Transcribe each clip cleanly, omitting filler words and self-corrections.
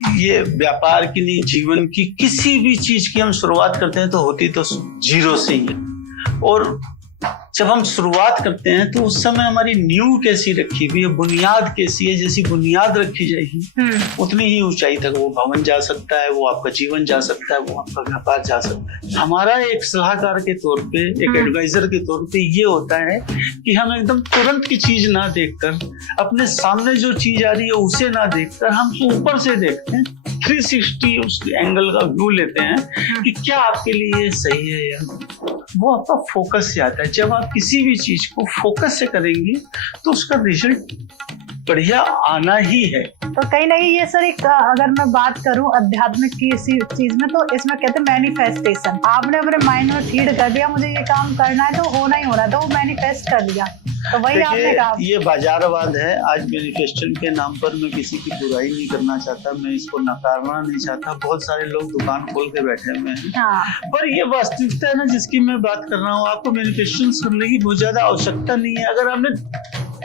ये व्यापार की नहीं, जीवन की किसी भी चीज की हम शुरुआत करते हैं तो होती तो जीरो से ही है। और जब हम शुरुआत करते हैं तो उस समय हमारी नींव कैसी रखी हुई है, बुनियाद कैसी है, जैसी बुनियाद रखी जाएगी उतनी ही ऊंचाई तक वो भवन जा सकता है, वो आपका जीवन जा सकता है, वो आपका व्यापार जा सकता है। हमारा एक सलाहकार के तौर पे, एक एडवाइजर के तौर पे ये होता है कि हम एकदम तुरंत की चीज ना देखकर, अपने सामने जो चीज आ रही है उसे ना देखकर, हम ऊपर से देखते हैं, 360 उस एंगल का व्यू लेते हैं कि क्या आपके लिए सही है या नहीं। वो आपका फोकस से आता है। जब आप किसी भी चीज को फोकस से करेंगे तो उसका रिजल्ट बढ़िया आना ही है। तो कहीं ना कहीं ये सर एक, अगर मैं बात करूं आध्यात्मिक की इसी चीज में, तो इसमें कहते हैं मैनिफेस्टेशन। आपने अपने माइंड में फीड कर दिया मुझे ये काम करना है तो होना ही होना है, तो वो मैनिफेस्ट कर दिया। तो वही आपने कहा, ये बाजारवाद है। आज मैनिफेस्टेशन के नाम पर मैं किसी की बुराई नहीं करना चाहता, मैं इसको नकारना नहीं चाहता। बहुत सारे लोग दुकान खोल के बैठे हुए हैं, पर ये वास्तविकता है ना जिसकी मैं बात कर रहा हूँ। आपको मैनिफेस्टेशन करने की बहुत ज्यादा आवश्यकता नहीं है। अगर आपने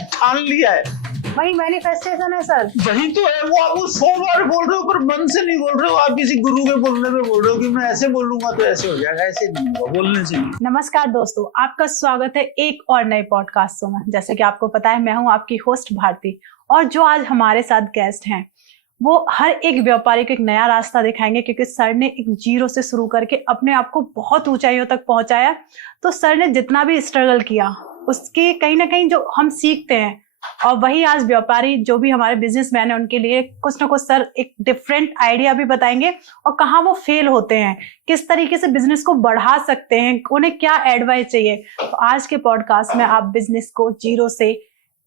ठान लिया है, वही मैनिफेस्टेशन है सर। वही तो है। वो आप 100 बार बोल रहे हो पर मन से नहीं बोल रहे हो। आप किसी गुरु के बोलने में बोल रहे हो कि मैं ऐसे बोलूंगा तो ऐसे हो जाएगा, ऐसे नहीं होगा, बोलने से नहीं। नमस्कार दोस्तों, आपका स्वागत है एक और नए पॉडकास्ट में। जैसे कि आपको पता है, मैं हूं आपकी होस्ट भारती, और जो आज हमारे साथ गेस्ट हैं वो हर एक व्यापारी को एक नया रास्ता दिखाएंगे, क्योंकि सर ने एक जीरो से शुरू करके अपने आप को बहुत ऊंचाइयों तक पहुंचाया। तो सर ने जितना भी स्ट्रगल किया उसके कहीं ना कहीं जो हम सीखते हैं, और वही आज व्यापारी जो भी हमारे बिजनेसमैन है उनके लिए कुछ ना कुछ सर एक डिफरेंट आइडिया भी बताएंगे, और कहाँ वो फेल होते हैं, किस तरीके से बिजनेस को बढ़ा सकते हैं, उन्हें क्या एडवाइस चाहिए। तो आज के पॉडकास्ट में आप बिजनेस को जीरो से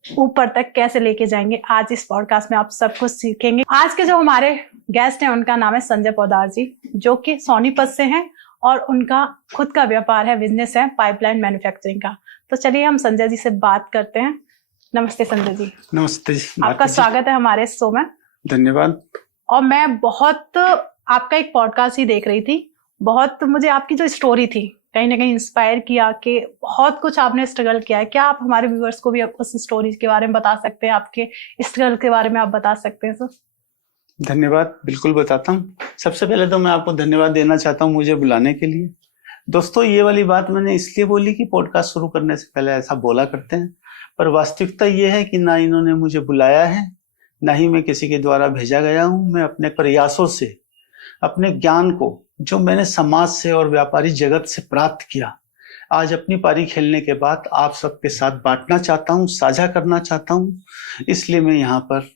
ऊपर तक कैसे लेके जाएंगे, आज इस पॉडकास्ट में आप सब कुछ सीखेंगे। आज के जो हमारे गेस्ट हैं उनका नाम है संजय पोद्दार जी, जो कि सोनीपत से हैं, और उनका खुद का व्यापार है, बिजनेस है पाइपलाइन मैन्युफैक्चरिंग का। तो चलिए हम संजय जी से बात करते हैं। नमस्ते संजय जी। नमस्ते जी। आपका स्वागत है हमारे शो में। धन्यवाद। और मैं बहुत आपका एक पॉडकास्ट ही देख रही थी, बहुत मुझे आपकी जो स्टोरी थी कहीं ना कहीं इंस्पायर किया कि बहुत कुछ आपने स्ट्रगल किया है। क्या आप हमारे व्यूअर्स को भी उस स्टोरी के बारे में बता सकते हैं, आपके स्ट्रगल के बारे में आप बता सकते हैं सर? धन्यवाद, बिल्कुल बताता हूँ। सबसे पहले तो मैं आपको धन्यवाद देना चाहता हूँ मुझे बुलाने के लिए। दोस्तों, ये वाली बात मैंने इसलिए बोली कि पॉडकास्ट शुरू करने से पहले ऐसा बोला करते हैं, पर वास्तविकता ये है कि ना इन्होंने मुझे बुलाया है, ना ही मैं किसी के द्वारा भेजा गया हूँ। मैं अपने प्रयासों से, अपने ज्ञान को जो मैंने समाज से और व्यापारी जगत से प्राप्त किया, आज अपनी पारी खेलने के बाद आप सबके साथ बांटना चाहता हूँ, साझा करना चाहता हूँ। इसलिए मैं यहाँ पर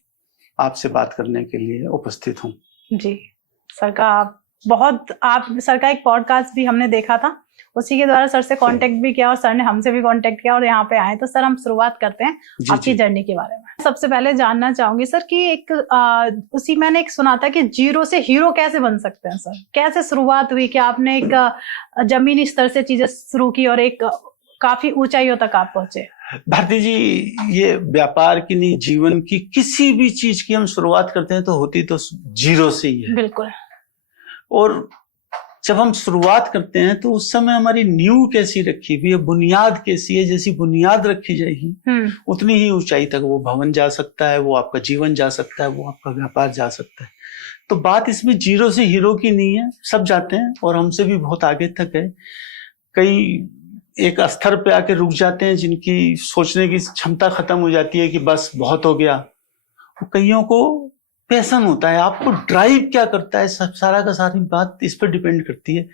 आपसे बात करने के लिए उपस्थित हूँ। जी सर का सर का एक पॉडकास्ट भी हमने देखा था, उसी के द्वारा सर से कांटेक्ट भी किया और सर ने हमसे भी कांटेक्ट किया और यहाँ पे आए। तो सर हम शुरुआत करते हैं आपकी जर्नी के बारे में। सबसे पहले जानना चाहूंगी सर कि उसी मैंने एक सुना था कि जीरो से हीरो कैसे बन सकते हैं सर, कैसे शुरुआत हुई कि आपने एक जमीनी स्तर से चीजें शुरू की और एक काफी ऊंचाइयों तक आप पहुंचे? भारती जी, ये व्यापार की नहीं, जीवन की किसी भी चीज की हम शुरुआत करते हैं तो होती तो जीरो से ही है। बिल्कुल। और जब हम शुरुआत करते हैं तो उस समय हमारी नींव कैसी रखी हुई है, बुनियाद कैसी है, जैसी बुनियाद रखी जाएगी उतनी ही ऊंचाई तक वो भवन जा सकता है, वो आपका जीवन जा सकता है, वो आपका व्यापार जा सकता है। तो बात इसमें जीरो से हीरो की नहीं है। सब जाते हैं और हमसे भी बहुत आगे तक है। कई एक स्तर पे आके रुक जाते हैं जिनकी सोचने की क्षमता खत्म हो जाती है कि बस बहुत हो गया। कईयों को पैशन होता है। आपको ड्राइव क्या करता है, सब सारा का सारी बात इस पर डिपेंड करती है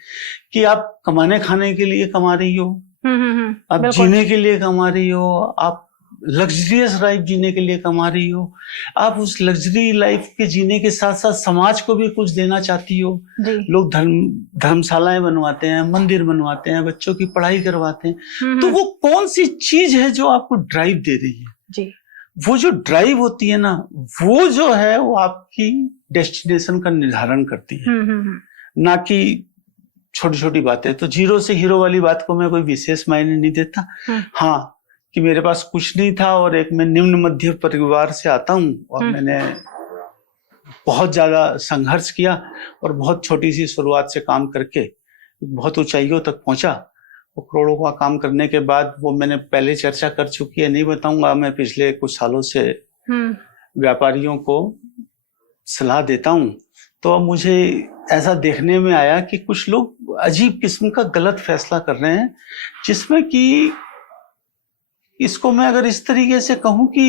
कि आप कमाने खाने के लिए कमा रही हो, आप जीने के लिए कमा रही हो, आप लग्जरियस लाइफ जीने के लिए कमा रही हो, आप उस लग्जरी लाइफ के जीने के साथ साथ समाज को भी कुछ देना चाहती हो। लोग धर्मशालाएं बनवाते हैं, मंदिर बनवाते हैं, बच्चों की पढ़ाई करवाते हैं। तो वो कौन सी चीज है जो आपको ड्राइव दे रही है? जी। वो जो ड्राइव होती है ना, वो जो है वो आपकी डेस्टिनेशन का निर्धारण करती है, ना कि छोटी छोटी बातें। तो जीरो से हीरो वाली बात को मैं कोई विशेष मायने नहीं देता। हाँ, कि मेरे पास कुछ नहीं था और एक मैं निम्न मध्य परिवार से आता हूँ और मैंने बहुत ज्यादा संघर्ष किया और बहुत छोटी सी शुरुआत से काम करके बहुत ऊंचाइयों तक पहुंचा। वो करोड़ों का काम करने के बाद, वो मैंने पहले चर्चा कर चुकी है, नहीं बताऊंगा। मैं पिछले कुछ सालों से व्यापारियों को सलाह देता हूं तो अब मुझे ऐसा देखने में आया कि कुछ लोग अजीब किस्म का गलत फैसला कर रहे हैं, जिसमें कि इसको मैं अगर इस तरीके से कहूं कि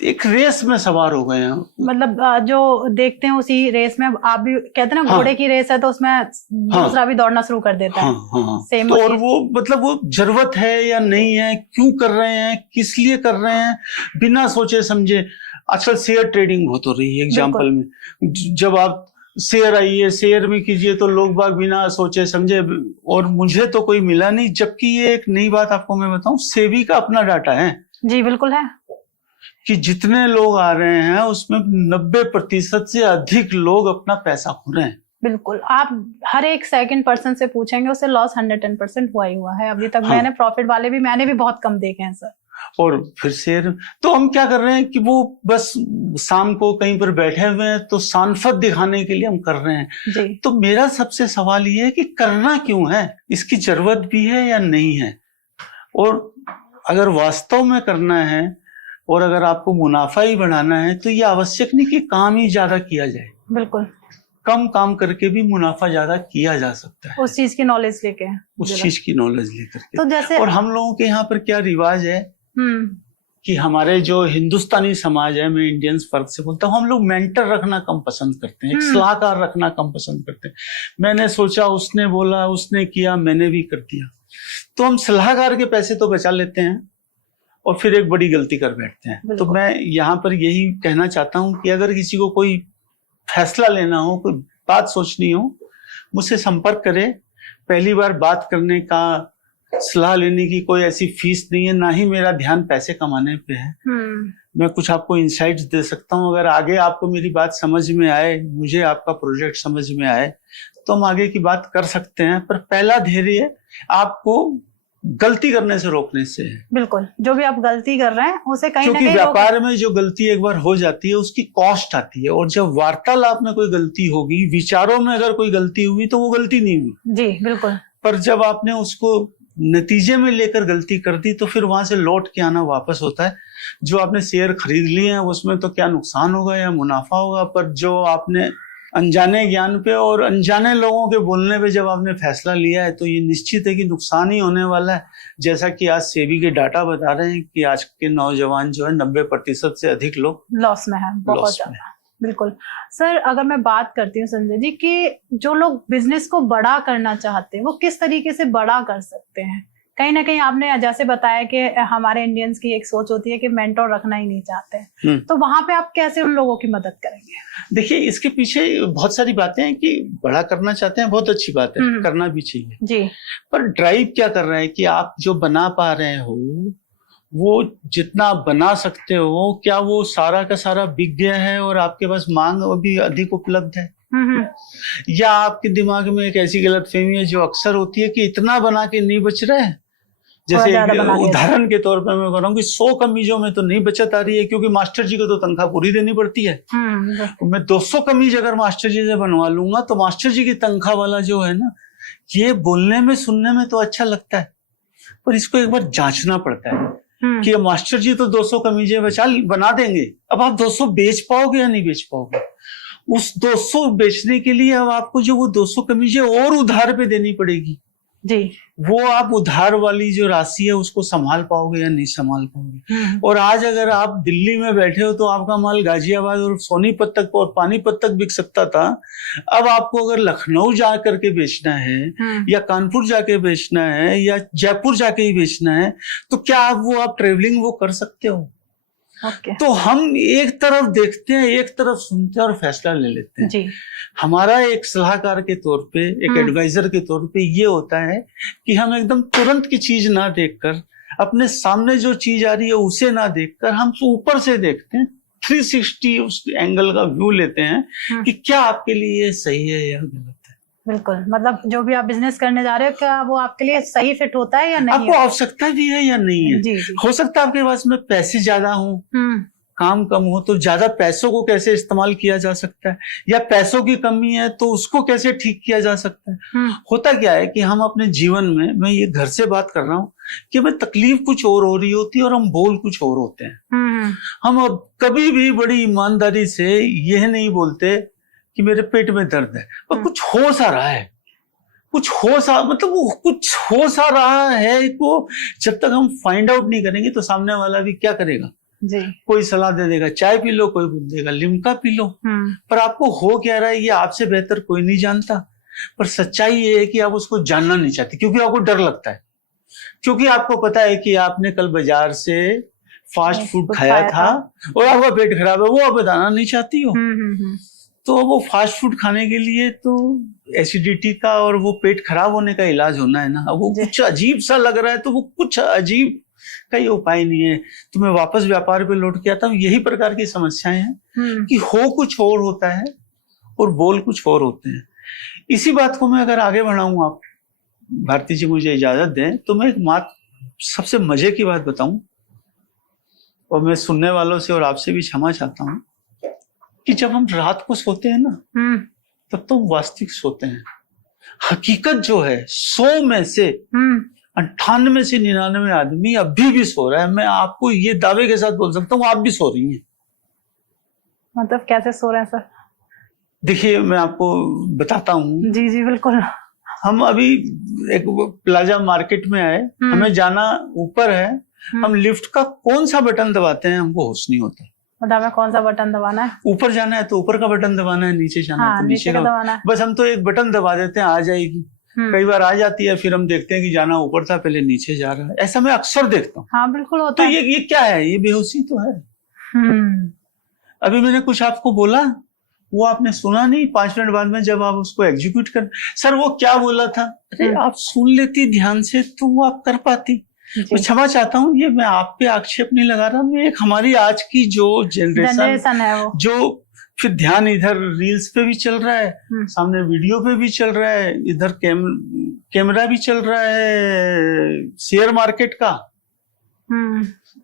एक रेस में सवार हो गए हैं। मतलब जो देखते हैं उसी रेस में आप भी कहते हैं ना, घोड़े की रेस है तो उसमें दूसरा भी दौड़ना शुरू कर देता है। सेम तो और वो मतलब वो जरूरत है या नहीं है, क्यों कर रहे हैं, किस लिए कर रहे हैं, बिना सोचे समझे। आजकल शेयर ट्रेडिंग बहुत हो रही है एग्जाम्पल में, जब आप शेयर आइए शेयर में कीजिए तो लोग बाग बिना सोचे समझे, और मुझे तो कोई मिला नहीं। जबकि ये एक नई बात आपको मैं बताऊं, सेबी का अपना डाटा है। जी बिल्कुल है कि जितने लोग आ रहे हैं उसमें 90% से अधिक लोग अपना पैसा खो रहे हैं। बिल्कुल, आप हर एक सेकंड पर्सन से पूछेंगे उससे लॉस 110% हुआ ही हुआ है अभी तक। मैंने प्रॉफिट वाले भी मैंने भी बहुत कम देखे हैं सर। और फिर शेयर तो हम क्या कर रहे हैं कि वो बस शाम को कहीं पर बैठे हुए हैं तो शानफत दिखाने के लिए हम कर रहे हैं जी। तो मेरा सबसे सवाल ये है कि करना क्यों है, इसकी जरूरत भी है या नहीं है, और अगर वास्तव में करना है और अगर आपको मुनाफा ही बढ़ाना है तो ये आवश्यक नहीं कि काम ही ज्यादा किया जाए। बिल्कुल, कम काम करके भी मुनाफा ज्यादा किया जा सकता है, उस चीज की नॉलेज लेके, उस चीज की नॉलेज लेकर के। तो जैसे और हम लोगों के यहाँ पर क्या रिवाज है कि हमारे जो हिंदुस्तानी समाज है, मैं इंडियंस फर्क से बोलता हूँ, हम लोग मेंटर रखना कम पसंद करते हैं, एक सलाहकार रखना कम पसंद करते हैं। मैंने सोचा, उसने बोला, उसने किया, मैंने भी कर दिया। तो हम सलाहकार के पैसे तो बचा लेते हैं और फिर एक बड़ी गलती कर बैठते हैं। तो मैं यहाँ पर यही कहना चाहता हूँ कि अगर किसी को कोई फैसला लेना हो, कोई बात सोचनी हो, मुझसे संपर्क करे। पहली बार बात करने का, सलाह लेने की कोई ऐसी फीस नहीं है, ना ही मेरा ध्यान पैसे कमाने पे है। मैं कुछ आपको इंसाइट्स दे सकता हूँ। अगर आगे आपको मेरी बात समझ में आए, मुझे आपका प्रोजेक्ट समझ में आए, तो हम आगे की बात कर सकते हैं। पर पहला धैर्य आपको गलती करने से रोकने से है। बिल्कुल, जो भी आप गलती कर रहे हैं उसे कहीं ना कहीं, क्योंकि व्यापार में जो गलती एक बार हो जाती है उसकी कॉस्ट आती है, और जब वार्तालाप में कोई गलती होगी, विचारों में अगर कोई गलती हुई तो वो गलती नहीं हुई। जी बिल्कुल। पर जब आपने उसको नतीजे में लेकर गलती कर दी तो फिर वहां से लौट के आना वापस होता है। जो आपने शेयर खरीद लिए हैं उसमें तो क्या नुकसान होगा या मुनाफा होगा, पर जो आपने अनजाने ज्ञान पे और अनजाने लोगों के बोलने पे जब आपने फैसला लिया है तो ये निश्चित है कि नुकसान ही होने वाला है। जैसा कि आज सेबी के डाटा बता रहे हैं कि आज के नौजवान जो है 90% से अधिक लोग लॉस में है, बहुत ज्यादा। बिल्कुल सर, अगर मैं बात करती हूँ संजय जी कि जो लोग बिजनेस को बड़ा करना चाहते हैं वो किस तरीके से बड़ा कर सकते हैं? कहीं ना कहीं आपने जैसे बताया कि हमारे इंडियंस की एक सोच होती है कि मेंटोर रखना ही नहीं चाहते, तो वहां पे आप कैसे उन लोगों की मदद करेंगे? देखिए, इसके पीछे बहुत सारी बातें हैं कि बड़ा करना चाहते हैं, बहुत अच्छी बात है, करना भी चाहिए जी। पर ड्राइव क्या कर रहा है कि आप जो बना पा रहे हो वो जितना बना सकते हो, क्या वो सारा का सारा बिक गया है और आपके पास मांग अभी अधिक उपलब्ध है? या आपके दिमाग में एक ऐसी गलतफहमी है जो अक्सर होती है कि इतना बना के नहीं बच रहा है। जैसे उदाहरण के तौर पर मैं कह रहा हूँ कि 100 कमीजों में तो नहीं बचत आ रही है क्योंकि मास्टर जी को तो तनख्वाह पूरी देनी पड़ती है। तो मैं 200 कमीज अगर मास्टर जी से बनवा लूंगा तो मास्टर जी की तनख्वाह वाला जो है ना, ये बोलने में सुनने में तो अच्छा लगता है, पर इसको एक बार जांचना पड़ता है कि मास्टर जी तो 200 कमीजें बना देंगे, अब आप 200 बेच पाओगे या नहीं बेच पाओगे? उस 200 बेचने के लिए अब आपको जो वो 200 कमीजें और उधार पे देनी पड़ेगी जी। वो आप उधार वाली जो राशि है उसको संभाल पाओगे या नहीं संभाल पाओगे? और आज अगर आप दिल्ली में बैठे हो तो आपका माल गाजियाबाद और सोनीपत तक और पानीपत तक बिक सकता था। अब आपको अगर लखनऊ जा करके बेचना है या कानपुर जाके बेचना है या जयपुर जाके ही बेचना है तो क्या आप ट्रेवलिंग वो कर सकते हो? तो हम एक तरफ देखते हैं, एक तरफ सुनते हैं और फैसला ले लेते हैं जी। हमारा एक सलाहकार के तौर पे, एक एडवाइजर के तौर पे ये होता है कि हम एकदम तुरंत की चीज ना देखकर, अपने सामने जो चीज आ रही है उसे ना देखकर, हम ऊपर से देखते हैं, 360 उस एंगल का व्यू लेते हैं कि क्या आपके लिए सही है या गलत है। बिल्कुल, मतलब जो भी आप बिजनेस करने जा रहे हो क्या वो आपके लिए सही फिट होता है या नहीं, आपको आवश्यकता भी है या नहीं है। जी। हो सकता है आपके पास में पैसे ज्यादा हो, काम कम हो, तो ज्यादा पैसों को कैसे इस्तेमाल किया जा सकता है, या पैसों की कमी है तो उसको कैसे ठीक किया जा सकता है। होता क्या है कि हम अपने जीवन में, मैं ये घर से बात कर रहा हूँ, कि हमें तकलीफ कुछ और हो रही होती है और हम बोल कुछ और होते हैं। हम अब कभी भी बड़ी ईमानदारी से यह नहीं बोलते कि मेरे पेट में दर्द है, पर कुछ हो सा रहा है, कुछ हो सा, मतलब वो कुछ हो सा रहा है को जब तक हम फाइंड आउट नहीं करेंगे तो सामने वाला भी क्या करेगा जी। कोई सलाह दे देगा, चाय पी लो, कोई बोल देगा लिम्का पी लो, पर आपको हो क्या रहा है ये आपसे बेहतर कोई नहीं जानता। पर सच्चाई ये है कि आप उसको जानना नहीं चाहते, क्योंकि आपको डर लगता है, क्योंकि आपको पता है कि आपने कल बाजार से फास्ट फूड खाया था और आपका पेट खराब है, वो आप बताना नहीं चाहती हो। तो वो फास्ट फूड खाने के लिए तो एसिडिटी का और वो पेट खराब होने का इलाज होना है ना, वो कुछ अजीब सा लग रहा है तो वो कुछ अजीब का ये उपाय नहीं है। तो मैं वापस व्यापार पे लौट के आता हूँ, यही प्रकार की समस्याएं हैं कि हो कुछ और होता है और बोल कुछ और होते हैं। इसी बात को मैं अगर आगे बढ़ाऊं, आप भारती जी मुझे इजाजत दें तो मैं एक सबसे मजे की बात बताऊं, और मैं सुनने वालों से और आपसे भी क्षमा चाहता हूं कि जब हम रात को सोते हैं ना तब तो वास्तविक सोते हैं। हकीकत जो है 100 में से 98 से 99 आदमी अभी भी सो रहा है। मैं आपको ये दावे के साथ बोल सकता हूँ आप भी सो रही हैं। मतलब कैसे सो रहे हैं सर? देखिए मैं आपको बताता हूँ। जी जी बिल्कुल। हम अभी एक प्लाजा मार्केट में आए, हमें जाना ऊपर है, हम लिफ्ट का कौन सा बटन दबाते हैं हमको होश नहीं होता। हमें कौन सा बटन दबाना है? ऊपर जाना है तो ऊपर का बटन दबाना है, नीचे जाना है तो नीचे का दबाना है। बस हम तो एक बटन दबा देते हैं, आ जाएगी। कई बार आ जाती है, फिर हम देखते हैं कि जाना ऊपर था पहले नीचे जा रहा है। ऐसा मैं अक्सर देखता हूँ। हाँ बिल्कुल होता है। है। ये क्या है? ये बेहोशी तो है। अभी मैंने कुछ आपको बोला, वो आपने सुना नहीं, 5 मिनट बाद में जब आप उसको एग्जीक्यूट कर, सर वो क्या बोला था, अरे आप सुन लेती ध्यान से तो वो आप कर पाती। मैं क्षमा चाहता हूँ, ये मैं आप पे आक्षेप नहीं लगा रहा, मैं एक हमारी आज की जो जनरेशन है वो, जो फिर ध्यान इधर रील्स पे भी चल रहा है, सामने वीडियो पे भी चल रहा है, इधर कैमरा भी चल रहा है शेयर मार्केट का।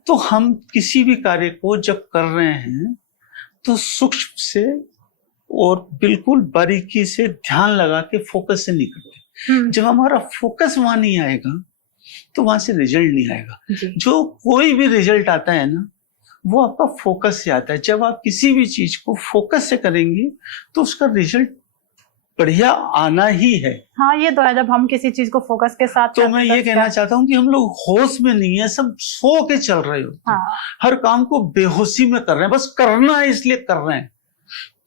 तो हम किसी भी कार्य को जब कर रहे हैं तो सूक्ष्म से और बिल्कुल बारीकी से ध्यान लगा के फोकस से नहीं करते। जब हमारा फोकस वहां नहीं आएगा तो वहां से रिजल्ट नहीं आएगा। जो कोई भी रिजल्ट आता है ना वो आपका फोकस से आता है। जब आप किसी भी चीज को फोकस से करेंगे तो उसका रिजल्ट बढ़िया आना ही है। हाँ ये तो है, जब हम किसी चीज को फोकस के साथ तो मैं ये कहना चाहता हूँ कि हम लोग होश में नहीं है, सब सो के चल रहे होते हैं। हर काम को बेहोशी में कर रहे हैं, बस करना है इसलिए कर रहे हैं।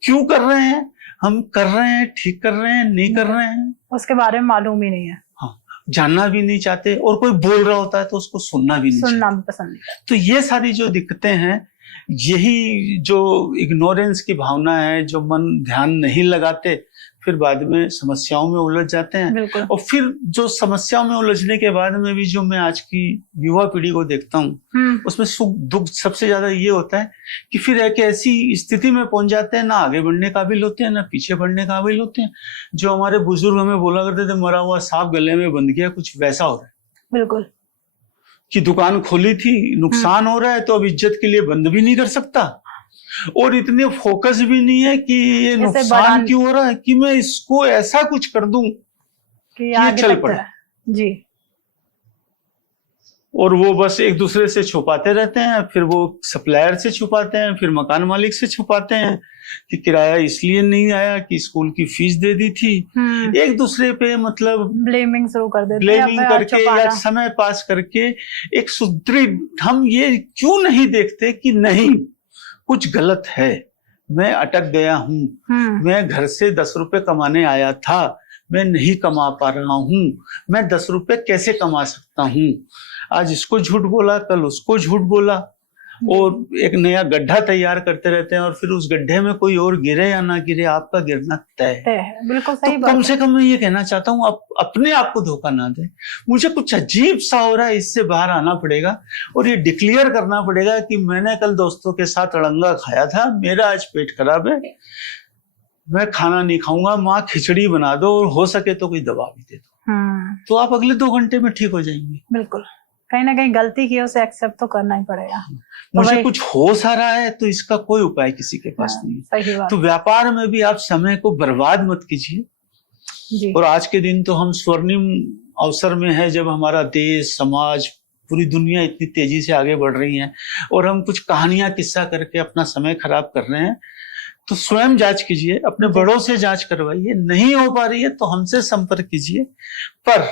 क्यों कर रहे हैं? हम कर रहे हैं, ठीक कर रहे हैं, नहीं कर रहे हैं, उसके बारे में मालूम ही नहीं है। हाँ, जानना भी नहीं चाहते, और कोई बोल रहा होता है तो उसको सुनना भी पसंद नहीं। तो ये सारी जो दिक्कतें हैं, यही जो इग्नोरेंस की भावना है, जो मन ध्यान नहीं लगाते फिर बाद में समस्याओं में उलझ जाते हैं। और फिर जो समस्याओं में उलझने के बाद में भी जो मैं आज की युवा पीढ़ी को देखता हूँ उसमें सुख दुख सबसे ज्यादा ये होता है कि फिर एक ऐसी स्थिति में पहुंच जाते हैं, ना आगे बढ़ने काबिल होते हैं ना पीछे बढ़ने काबिल होते हैं। जो हमारे बुजुर्ग हमें बोला करते थे मरा हुआ सांप गले में बंध गया, कुछ वैसा हो रहा है। बिल्कुल, कि दुकान खोली थी, नुकसान हो रहा है तो अब इज्जत के लिए बंद भी नहीं कर सकता, और इतने फोकस भी नहीं है कि ये नुकसान क्यों हो रहा है कि मैं इसको ऐसा कुछ कर दूं कि ये चल पड़े। जी। और वो बस एक दूसरे से छुपाते रहते हैं, फिर वो सप्लायर से छुपाते हैं, फिर मकान मालिक से छुपाते हैं कि किराया इसलिए नहीं आया कि स्कूल की फीस दे दी थी। एक दूसरे पे मतलब ब्लेमिंग शुरू कर देते, ब्लेमिंग करके या समय पास करके एक सुदृढ़, हम ये क्यों नहीं देखते कि नहीं कुछ गलत है, मैं अटक गया हूँ, मैं घर से 10 रुपए कमाने आया था, मैं नहीं कमा पा रहा हूँ, मैं 10 रुपए कैसे कमा सकता हूँ। आज इसको झूठ बोला, कल उसको झूठ बोला, और एक नया गड्ढा तैयार करते रहते हैं, और फिर उस गड्ढे में कोई और गिरे या ना गिरे आपका गिरना तय है। बिल्कुल सही बात। कम से कम मैं ये कहना चाहता हूँ आप अपने आप को धोखा ना दे। मुझे कुछ अजीब सा हो रहा है, इससे बाहर आना पड़ेगा और ये डिक्लेयर करना पड़ेगा कि मैंने कल दोस्तों के साथ अड़ंगा खाया था, मेरा आज पेट खराब है, मैं खाना नहीं खाऊंगा, माँ खिचड़ी बना दो और हो सके तो कोई दवा भी दे दो, तो आप अगले 2 घंटे में ठीक हो जाएंगे। बिल्कुल, कहीं ना कहीं गलती की उसे एक्सेप्ट तो करना ही पड़ेगा। मुझे कुछ होश आ रहा है तो इसका कोई उपाय किसी के पास नहीं है। तो व्यापार में भी आप समय को बर्बाद मत कीजिए। और आज के दिन तो हम स्वर्णिम अवसर में है जब हमारा देश, समाज, पूरी दुनिया इतनी तेजी से आगे बढ़ रही है और हम कुछ कहानियां किस्सा करके अपना समय खराब कर रहे हैं, तो स्वयं जांच कीजिए, अपने बड़ों से जांच करवाइए। नहीं हो पा रही है तो हमसे संपर्क कीजिए। पर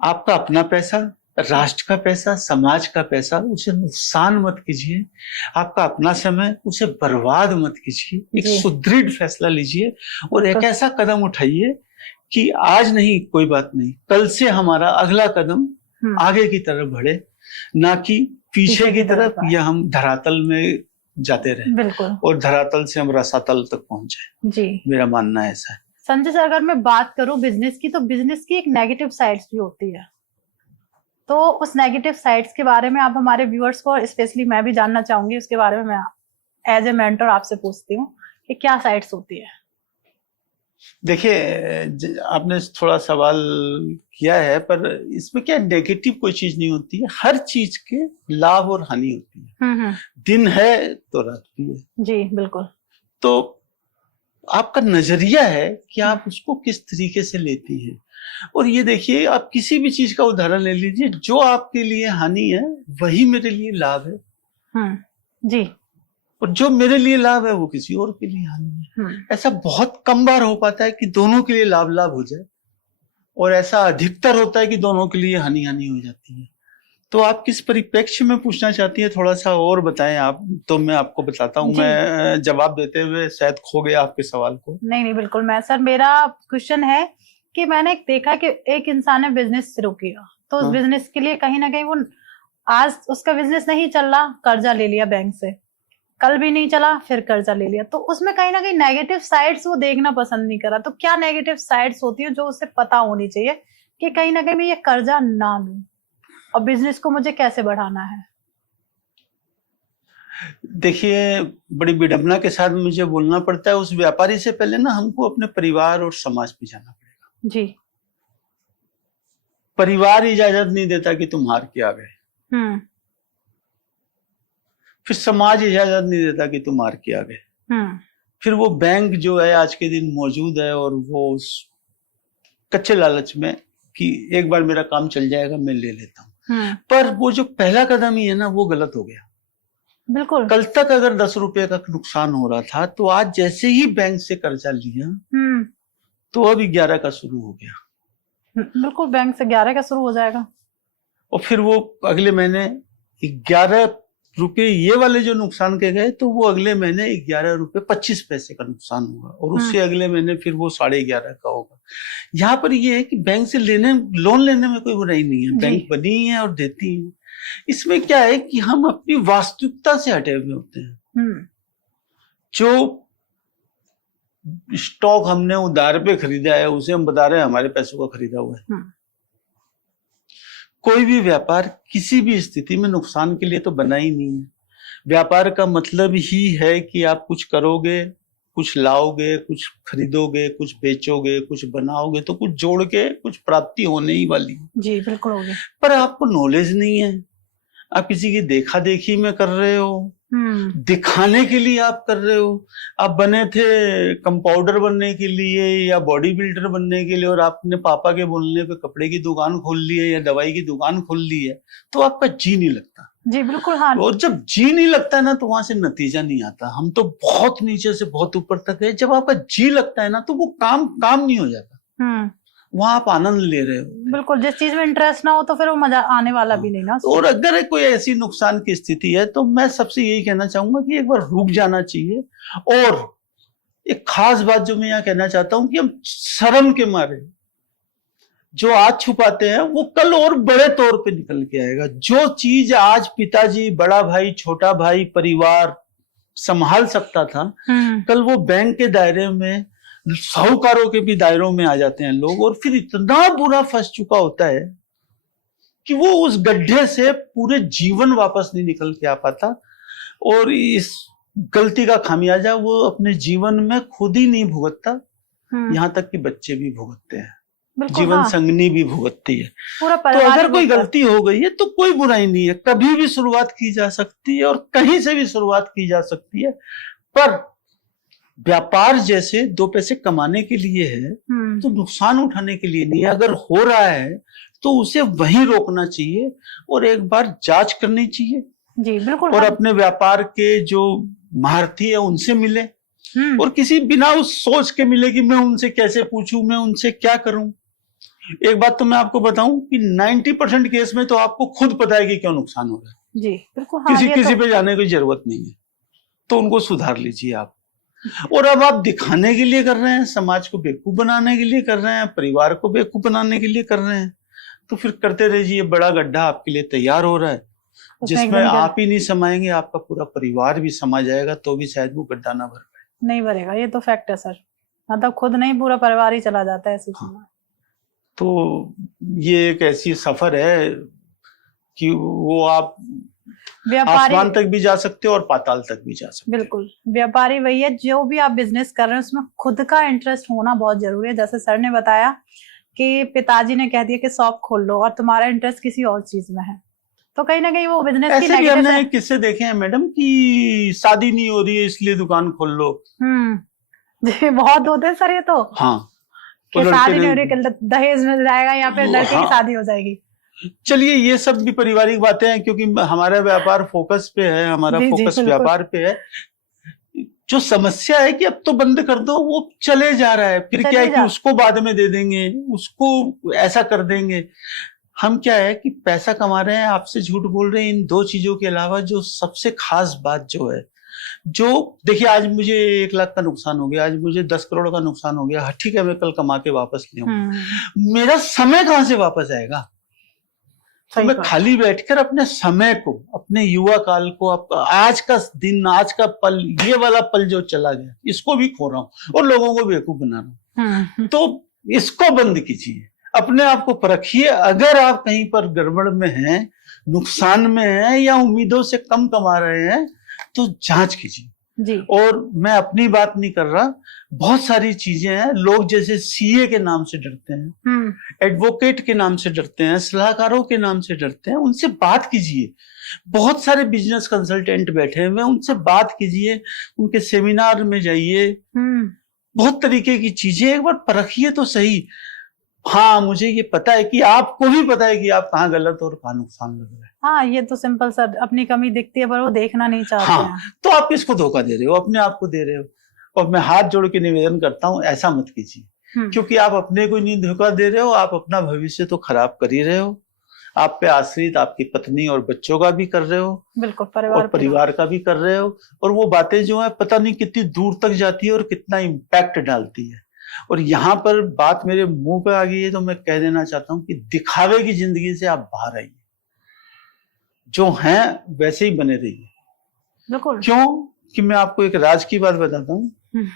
आपका अपना पैसा, राष्ट्र का पैसा, समाज का पैसा, उसे नुकसान मत कीजिए। आपका अपना समय, उसे बर्बाद मत कीजिए। एक सुदृढ़ फैसला लीजिए और एक ऐसा कदम उठाइए कि आज नहीं, कोई बात नहीं, कल से हमारा अगला कदम आगे की तरफ बढ़े, ना कि पीछे की तरफ, या हम धरातल में जाते रहे। बिल्कुल। और धरातल से हम रसातल तक पहुंचे। जी, मेरा मानना ऐसा है। संजय सर, अगर मैं बात करूं बिजनेस की, तो बिजनेस की एक नेगेटिव साइड्स भी होती है, तो उस नेगेटिव साइड्स के बारे में आप हमारे व्यूअर्स को, स्पेशली मैं भी जानना चाहूंगी उसके बारे में। मैं एज ए मेंटर आपसे पूछती हूँ कि क्या साइड्स होती है। देखिए, आपने थोड़ा सवाल किया है, पर इसमें क्या नेगेटिव कोई चीज नहीं होती है। हर चीज के लाभ और हानि होती है। दिन है तो रात भी है। जी बिल्कुल। तो आपका नजरिया है कि आप उसको किस तरीके से लेती हैं। और ये देखिए, आप किसी भी चीज का उदाहरण ले लीजिए, जो आपके लिए हानि है वही मेरे लिए लाभ है। जी। और जो मेरे लिए लाभ है वो किसी और के लिए हानि है। ऐसा बहुत कम बार हो पाता है कि दोनों के लिए लाभ लाभ हो जाए, और ऐसा अधिकतर होता है कि दोनों के लिए हानि हानि हो जाती है। तो आप किस परिप्रेक्ष्य में पूछना चाहती हैं, थोड़ा सा और बताएं आप, तो मैं आपको बताता हूँ। मैं जवाब देते हुए शायद खो गया आपके सवाल को। नहीं बिल्कुल। मैं सर, मेरा क्वेश्चन है कि मैंने देखा कि एक इंसान ने बिजनेस शुरू किया, तो उस बिजनेस के लिए कहीं ना कहीं वो, आज उसका बिजनेस नहीं चल रहा, कर्जा ले लिया बैंक से, कल भी नहीं चला, फिर कर्जा ले लिया, तो उसमें कहीं ना कहीं नेगेटिव साइड्स वो देखना पसंद नहीं करा। तो क्या नेगेटिव साइड्स होती है जो उसे पता होनी चाहिए कि कहीं ना कहीं मैं ये कर्जा ना लूं और बिजनेस को मुझे कैसे बढ़ाना है? देखिए, बड़ी विडंबना के साथ मुझे बोलना पड़ता है, उस व्यापारी से पहले ना हमको अपने परिवार और समाज पे जाना पड़ेगा। जी। परिवार इजाजत नहीं देता कि तुम हार के आ गए। फिर समाज इजाजत नहीं देता कि तुम हार के आ गए। फिर वो बैंक जो है आज के दिन मौजूद है, और वो उस कच्चे लालच में कि एक बार मेरा काम चल जाएगा, मैं ले लेता हूँ। पर वो जो पहला कदम ही है ना, वो गलत हो गया। बिल्कुल। कल तक अगर 10 रुपए का नुकसान हो रहा था, तो आज जैसे ही बैंक से कर्जा लिया, तो अब 11 का शुरू हो गया। बिल्कुल, बैंक से 11 का शुरू हो जाएगा। और फिर वो अगले महीने 11 रुपए ये वाले जो नुकसान के गए, तो वो अगले महीने 11 रुपए 25 पैसे का नुकसान होगा, और उससे अगले महीने फिर वो 11.5 का होगा। यहाँ पर ये है कि बैंक से लोन लेने में कोई बुराई नहीं है, बैंक बनी है और देती है। इसमें क्या है कि हम अपनी वास्तविकता से हटे हुए होते हैं। जो स्टॉक हमने उधार पे खरीदा है, उसे हम बता रहे हैं हमारे पैसों का खरीदा हुआ है। कोई भी व्यापार किसी भी स्थिति में नुकसान के लिए तो बना ही नहीं है। व्यापार का मतलब ही है कि आप कुछ करोगे, कुछ लाओगे, कुछ खरीदोगे, कुछ बेचोगे, कुछ बनाओगे, तो कुछ जोड़ के कुछ प्राप्ति होने ही वाली है। जी बिल्कुल होगी। पर आपको नॉलेज नहीं है, आप किसी की देखा देखी में कर रहे हो, दिखाने के लिए आप कर रहे हो। आप बने थे कंपाउंडर बनने के लिए या बॉडी बिल्डर बनने के लिए, और आपने पापा के बोलने पे कपड़े की दुकान खोल ली है या दवाई की दुकान खोल ली है, तो आपका जी नहीं लगता। जी बिल्कुल। हाँ। और जब जी नहीं लगता है ना, तो वहां से नतीजा नहीं आता। हम तो बहुत नीचे से बहुत ऊपर तक है, जब आपका जी लगता है ना, तो वो काम नहीं हो जाता। वहां आप आनंद ले रहे हो। बिल्कुल, जिस चीज में इंटरेस्ट ना हो तो फिर वो मजा आने वाला भी नहीं ना। और अगर कोई ऐसी नुकसान की स्थिति है, तो मैं सबसे यही कहना चाहूंगा कि एक बार रुक जाना चाहिए। और एक खास बात जो मैं यहाँ कहना चाहता हूँ कि हम शर्म के मारे जो आज छुपाते हैं, वो कल और बड़े तौर पे निकल के आएगा। जो चीज आज पिताजी, बड़ा भाई, छोटा भाई, परिवार संभाल सकता था, कल वो बैंक के दायरे में, साहूकारों के भी दायरों में आ जाते हैं लोग, और फिर इतना बुरा फंस चुका होता है कि वो उस गड्ढे से पूरे जीवन वापस नहीं निकल के आ पाता। और इस गलती का खामियाजा वो अपने जीवन में खुद ही नहीं भुगतता, यहाँ तक कि बच्चे भी भुगतते हैं, जीवन संगनी भी भुगतती है। तो अगर कोई गलती हो गई है तो कोई बुराई नहीं है, कभी भी शुरुआत की जा सकती है और कहीं से भी शुरुआत की जा सकती है। पर व्यापार जैसे 2 पैसे कमाने के लिए है, तो नुकसान उठाने के लिए नहीं है। अगर हो रहा है तो उसे वहीं रोकना चाहिए और एक बार जांच करनी चाहिए जी बिल्कुल। और अपने व्यापार के जो महारथी है उनसे मिले और किसी बिना उस सोच के मिले कि मैं उनसे कैसे पूछूं, मैं उनसे क्या करूं। एक बात तो मैं आपको बताऊं कि 90% केस में तो आपको खुद पता है कि क्यों नुकसान हो रहा है जी बिल्कुल। हाँ, किसी पे जाने की जरूरत नहीं है, तो उनको सुधार लीजिए आप। और अब आप दिखाने के लिए कर रहे हैं, समाज को बेवकूफ बनाने के लिए कर रहे हैं, परिवार को बेवकूफ बनाने के लिए कर रहे हैं, तो फिर करते रहिए। बड़ा गड्ढा आपके लिए तैयार हो रहा है जिसमें आप ही नहीं समाएंगे, आपका पूरा परिवार भी समा जाएगा, तो भी शायद वो गड्ढा ना भर पाए। नहीं भरेगा, ये तो फैक्ट है सर। मतलब खुद नहीं, पूरा परिवार ही चला जाता है ऐसी समय। तो ये एक ऐसी सफर है कि वो आप आसमान तक भी जा सकते हो और पाताल तक भी जा सकते हो। बिल्कुल, व्यापारी वही है, जो भी आप बिजनेस कर रहे हैं उसमें खुद का इंटरेस्ट होना बहुत जरूरी है। जैसे सर ने बताया कि पिताजी ने कह दिया कि शॉप खोल लो और तुम्हारा इंटरेस्ट किसी और चीज में है, तो कहीं ना कहीं वो बिजनेस की ऐसे भी हमने किस्से देखे हैं मैडम कि शादी नहीं हो रही है इसलिए दुकान खोल लो। जी बहुत होते हैं सर ये तो। हाँ, कि शादी नहीं हो रही, दहेज मिल जाएगा या फिर लड़के की शादी हो जाएगी। चलिए ये सब भी पारिवारिक बातें हैं, क्योंकि हमारा व्यापार फोकस पे है, हमारा फोकस व्यापार पे है। जो समस्या है कि अब तो बंद कर दो, वो चले जा रहा है, फिर क्या है कि उसको बाद में दे देंगे, उसको ऐसा कर देंगे। हम क्या है कि पैसा कमा रहे हैं, आपसे झूठ बोल रहे हैं। इन 2 चीजों के अलावा जो सबसे खास बात जो है, जो देखिए आज मुझे 1 लाख का नुकसान हो गया, आज मुझे 10 करोड़ का नुकसान हो गया, ठीक है मैं कल कमा के वापस ले आऊंगा, मेरा समय कहाँ से वापस आएगा? तो मैं खाली बैठकर अपने समय को, अपने युवा काल को, आज का दिन, आज का पल, ये वाला पल जो चला गया, इसको भी खो रहा हूँ और लोगों को बेवकूफ बना रहा हूँ। तो इसको बंद कीजिए, अपने आप को परखिए। अगर आप कहीं पर गड़बड़ में हैं, नुकसान में हैं या उम्मीदों से कम कमा रहे हैं, तो जांच कीजिए जी। और मैं अपनी बात नहीं कर रहा, बहुत सारी चीजें हैं। लोग जैसे सीए के नाम से डरते हैं, एडवोकेट के नाम से डरते हैं, सलाहकारों के नाम से डरते हैं, उनसे बात कीजिए। बहुत सारे बिजनेस कंसल्टेंट बैठे हुए हैं, उनसे बात कीजिए, उनके सेमिनार में जाइए, बहुत तरीके की चीजें एक बार परखिए तो सही। हाँ, मुझे ये पता है कि आपको भी पता है कि आप कहाँ गलत और कहाँ नुकसान लग रहा है। हाँ, ये तो सिंपल सर, अपनी कमी दिखती है पर वो देखना नहीं चाहते हाँ, हैं। तो आप किसको धोखा दे रहे हो? अपने आप को दे रहे हो। और मैं हाथ जोड़ के निवेदन करता हूँ, ऐसा मत कीजिए, क्योंकि आप अपने को नहीं धोखा दे रहे हो, आप अपना भविष्य तो खराब कर ही रहे हो। आप पे आश्रित आपकी पत्नी और बच्चों का भी कर रहे हो, बिल्कुल, परिवार का भी कर रहे हो। और वो बातें जो है पता नहीं कितनी दूर तक जाती है और कितना इम्पैक्ट डालती है। और यहाँ पर बात मेरे मुंह पे आ गई है तो मैं कह देना चाहता हूँ कि दिखावे की जिंदगी से आप बाहर आइए, जो हैं वैसे ही बने रहिए। बिल्कुल। क्यों कि मैं आपको एक राज की बात बताता हूँ।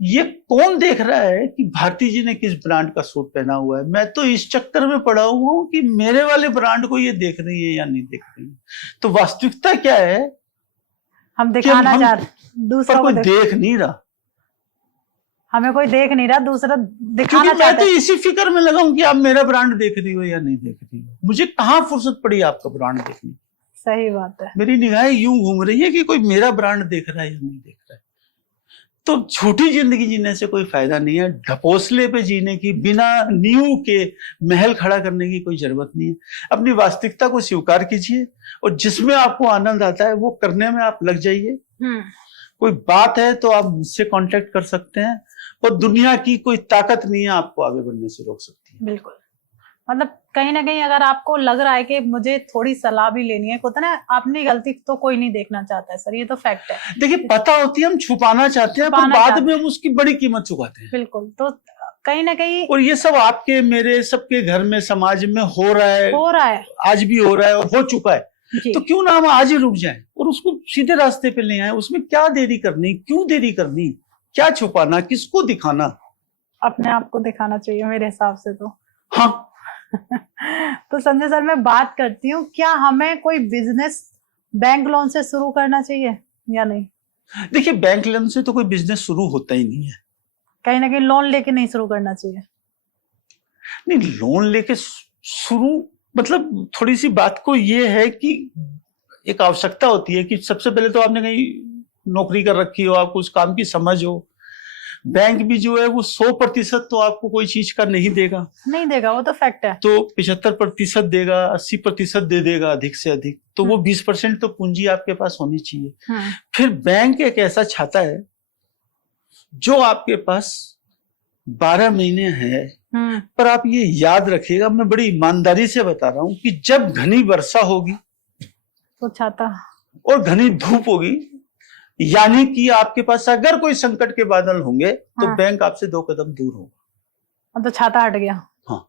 ये कौन देख रहा है कि भारती जी ने किस ब्रांड का सूट पहना हुआ है? मैं तो इस चक्कर में पड़ा हुआ हूँ कि मेरे वाले ब्रांड को ये देख रही है या नहीं देख रही है। तो वास्तविकता क्या है, हम दिखाना चाह रहे, दूसरा कोई देख नहीं रहा, हमें कोई देख नहीं रहा, दूसरा दिखाना चाहता है। मैं तो इसी फिक्र में लगा हूं कि आप मेरा ब्रांड देख रही हो या नहीं देख रही हो। मुझे कहाँ फुर्सत पड़ी आपका ब्रांड देखने की? सही बात है। मेरी निगाहें यूं घूम रही है कि कोई मेरा ब्रांड देख रहा है या नहीं देख रहा है। तो झूठी जिंदगी जीने से कोई फायदा नहीं है। ढपोसले पे जीने की, बिना नींव के महल खड़ा करने की कोई जरूरत नहीं है। अपनी वास्तविकता को स्वीकार कीजिए और जिसमें आपको आनंद आता है वो करने में आप लग जाइए। कोई बात है तो आप मुझसे कांटेक्ट कर सकते हैं और दुनिया की कोई ताकत नहीं है आपको आगे बढ़ने से रोक सकती है। बिल्कुल। मतलब कहीं ना कहीं अगर आपको लग रहा है कि मुझे थोड़ी सलाह भी लेनी है, होता ना, अपनी गलती तो कोई नहीं देखना चाहता है सर, ये तो फैक्ट है। देखिए, पता होती है, हम छुपाना चाहते हैं, पर बाद में हम उसकी बड़ी कीमत चुकाते हैं। बिल्कुल। तो कहीं ना कहीं, और ये सब आपके मेरे सबके घर में, समाज में हो रहा है, आज भी हो रहा है और हो चुका है। तो क्यों ना हम आज ही रुक जाएं और उसको सीधे रास्ते पे ले आए। उसमें क्या देरी करनी, क्यों देरी करनी, क्या छुपाना, किसको दिखाना? अपने आप को दिखाना चाहिए मेरे हिसाब से तो। हाँ। तो संजय सर, मैं बात करती हूँ, क्या हमें कोई बिजनेस बैंक लोन से शुरू करना चाहिए या नहीं? देखिए, बैंक लोन से तो कोई बिजनेस शुरू होता ही नहीं है। कहीं ना कहीं लोन लेके नहीं शुरू करना चाहिए? नहीं, लोन लेके शुरू मतलब थोड़ी सी बात को ये है कि एक आवश्यकता होती है कि सबसे पहले तो आपने कहीं नौकरी कर रखी हो, आपको उस काम की समझ हो बैंक भी जो है वो 100% तो आपको कोई चीज का नहीं देगा, वो तो फैक्ट है। तो 75% देगा, 80% दे देगा अधिक से अधिक, तो वो 20% तो पूंजी आपके पास होनी चाहिए। फिर बैंक एक ऐसा छाता है जो आपके पास 12 महीने है, पर आप ये याद रखिएगा, मैं बड़ी ईमानदारी से बता रहा हूं कि जब घनी वर्षा होगी तो छाता और घनी धूप होगी, यानी कि आपके पास अगर कोई संकट के बादल होंगे तो बैंक आपसे 2 कदम दूर होगा, तो छाता हट गया। हाँ,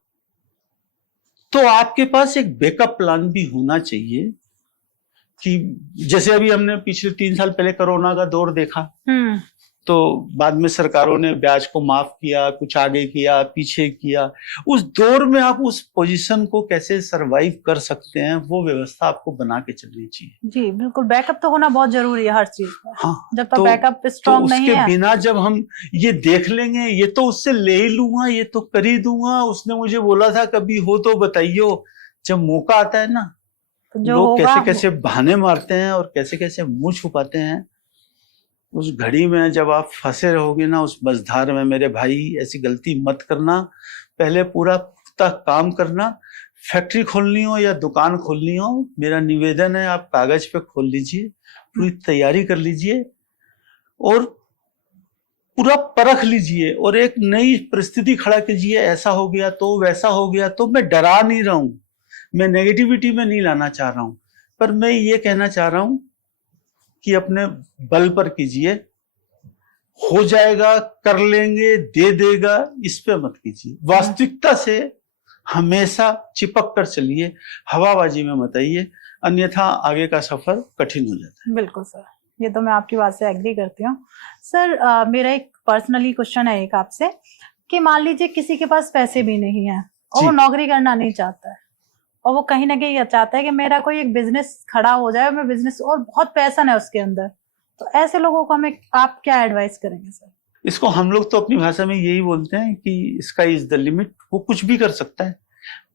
तो आपके पास एक बैकअप प्लान भी होना चाहिए कि जैसे अभी हमने पिछले 3 साल पहले कोरोना का दौर देखा, तो बाद में सरकारों ने ब्याज को माफ किया, कुछ आगे किया, पीछे किया। उस दौर में आप उस पोजीशन को कैसे सरवाइव कर सकते हैं, वो व्यवस्था आपको बना के चलनी चाहिए। जी बिल्कुल, बैकअप तो होना बहुत जरूरी है हर चीज में। हाँ, जब तक बैकअप स्ट्रांग नहीं है, उसके बिना जब हम ये देख लेंगे, ये तो उससे ले ही लूंगा, ये तो कर ही दूंगा, उसने मुझे बोला था कभी हो तो बताइयो, जब मौका आता है ना, तो लोग कैसे कैसे बहाने मारते हैं और कैसे कैसे मुंह छुपाते हैं। उस घड़ी में जब आप फंसे रहोगे ना उस मझधार में, मेरे भाई ऐसी गलती मत करना। पहले पूरा पुख्ता काम करना। फैक्ट्री खोलनी हो या दुकान खोलनी हो, मेरा निवेदन है आप कागज पे खोल लीजिए, पूरी तैयारी कर लीजिए और पूरा परख लीजिए और एक नई परिस्थिति खड़ा कीजिए। ऐसा हो गया तो, वैसा हो गया तो। मैं डरा नहीं रहा हूं, मैं नेगेटिविटी में नहीं लाना चाह रहा हूं, पर मैं ये कहना चाह रहा हूं कि अपने बल पर कीजिए, हो जाएगा, कर लेंगे, दे देगा, इस पे मत कीजिए। वास्तविकता से हमेशा चिपक कर चलिए, हवाबाजी में मत आइए, अन्यथा आगे का सफर कठिन हो जाता है। बिल्कुल सर, ये तो मैं आपकी बात से एग्री करती हूँ। सर मेरा एक पर्सनली क्वेश्चन है एक आपसे, कि मान लीजिए किसी के पास पैसे भी नहीं है और वो नौकरी करना नहीं चाहता है और वो कहीं ना कहीं चाहता है कि मेरा कोई एक बिजनेस खड़ा हो जाए, मैं बिजनेस, और बहुत पैशन है उसके अंदर, तो ऐसे लोगों को हमें आप क्या एडवाइस करेंगे सर? इसको हम लोग तो अपनी भाषा में यही बोलते हैं कि स्काई इज द लिमिट। वो कुछ भी कर सकता है,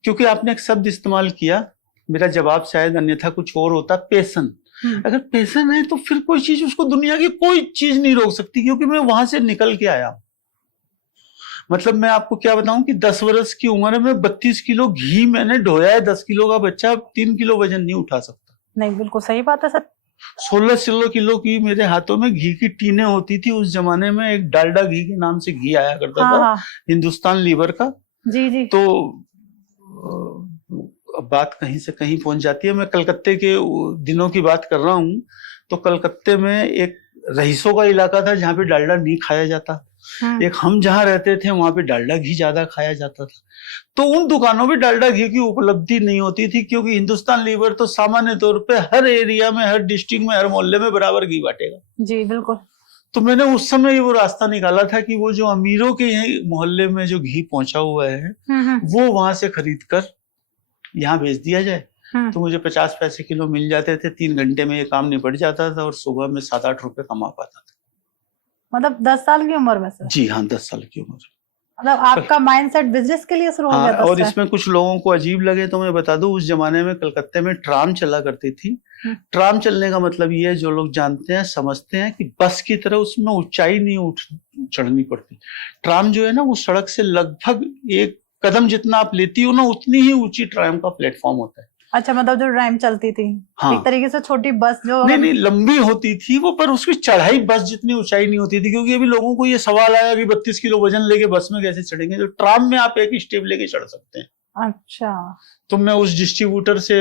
क्योंकि आपने एक शब्द इस्तेमाल किया, मेरा जवाब शायद अन्यथा कुछ और होता, पैशन। अगर पैशन है तो फिर कोई चीज, उसको दुनिया की कोई चीज नहीं रोक सकती, क्योंकि मैं वहां से निकल के आया। मतलब मैं आपको क्या बताऊं कि 10 वर्ष की उम्र में 32 किलो घी मैंने ढोया है। 10 किलो का बच्चा 3 किलो वजन नहीं उठा सकता। नहीं, बिल्कुल सही बात है सर। 16 किलो की मेरे हाथों में घी की टीनें होती थी। उस जमाने में एक डालडा घी के नाम से घी आया करता था, हिंदुस्तान लीवर का। जी जी। तो अब बात कहीं से कहीं पहुंच जाती है। मैं कलकत्ते के दिनों की बात कर रहा हूँ, तो कलकत्ते में एक रईसों का इलाका था जहाँ पे डालडा नहीं खाया जाता। एक हम जहाँ रहते थे वहां पे डालडा घी ज्यादा खाया जाता था। तो उन दुकानों में डालडा घी की उपलब्धि नहीं होती थी, क्योंकि हिंदुस्तान लीवर तो सामान्य तौर पे हर एरिया में, हर डिस्ट्रिक्ट में, हर मोहल्ले में बराबर घी बांटेगा। जी बिल्कुल। तो मैंने उस समय वो रास्ता निकाला था कि वो जो अमीरों के मोहल्ले में जो घी पहुंचा हुआ है वो वहां से खरीद कर यहाँ भेज दिया जाए। तो मुझे 50 पैसे किलो मिल जाते थे। 3 घंटे में ये काम निपट जाता था और सुबह में 7-8 रुपए कमा पाता था। मतलब 10 साल की उम्र में सर? जी हाँ, 10 साल की उम्र। मतलब आपका माइंडसेट बिजनेस के लिए शुरू हो गया था? और इसमें कुछ लोगों को अजीब लगे तो मैं बता दूं, उस जमाने में कलकत्ते में ट्राम चला करती थी। ट्राम चलने का मतलब ये है, जो लोग जानते हैं समझते हैं, कि बस की तरह उसमें ऊंचाई नहीं चढ़नी पड़ती। ट्राम जो है ना, वो सड़क से लगभग 1 कदम जितना आप लेती हो ना, उतनी ही ऊंची ट्राम का प्लेटफॉर्म होता है। अच्छा, मतलब जो ट्राम चलती थी, हाँ, एक तरीके से छोटी बस जो नहीं लंबी होती थी वो, पर उसकी चढ़ाई बस जितनी ऊंचाई नहीं होती थी। क्योंकि अभी लोगों को ये सवाल आया कि 32 किलो वजन लेके बस में कैसे चढ़ेंगे। तो ट्राम में आप एक स्टेप लेके चढ़ सकते हैं। अच्छा। तो मैं उस डिस्ट्रीब्यूटर से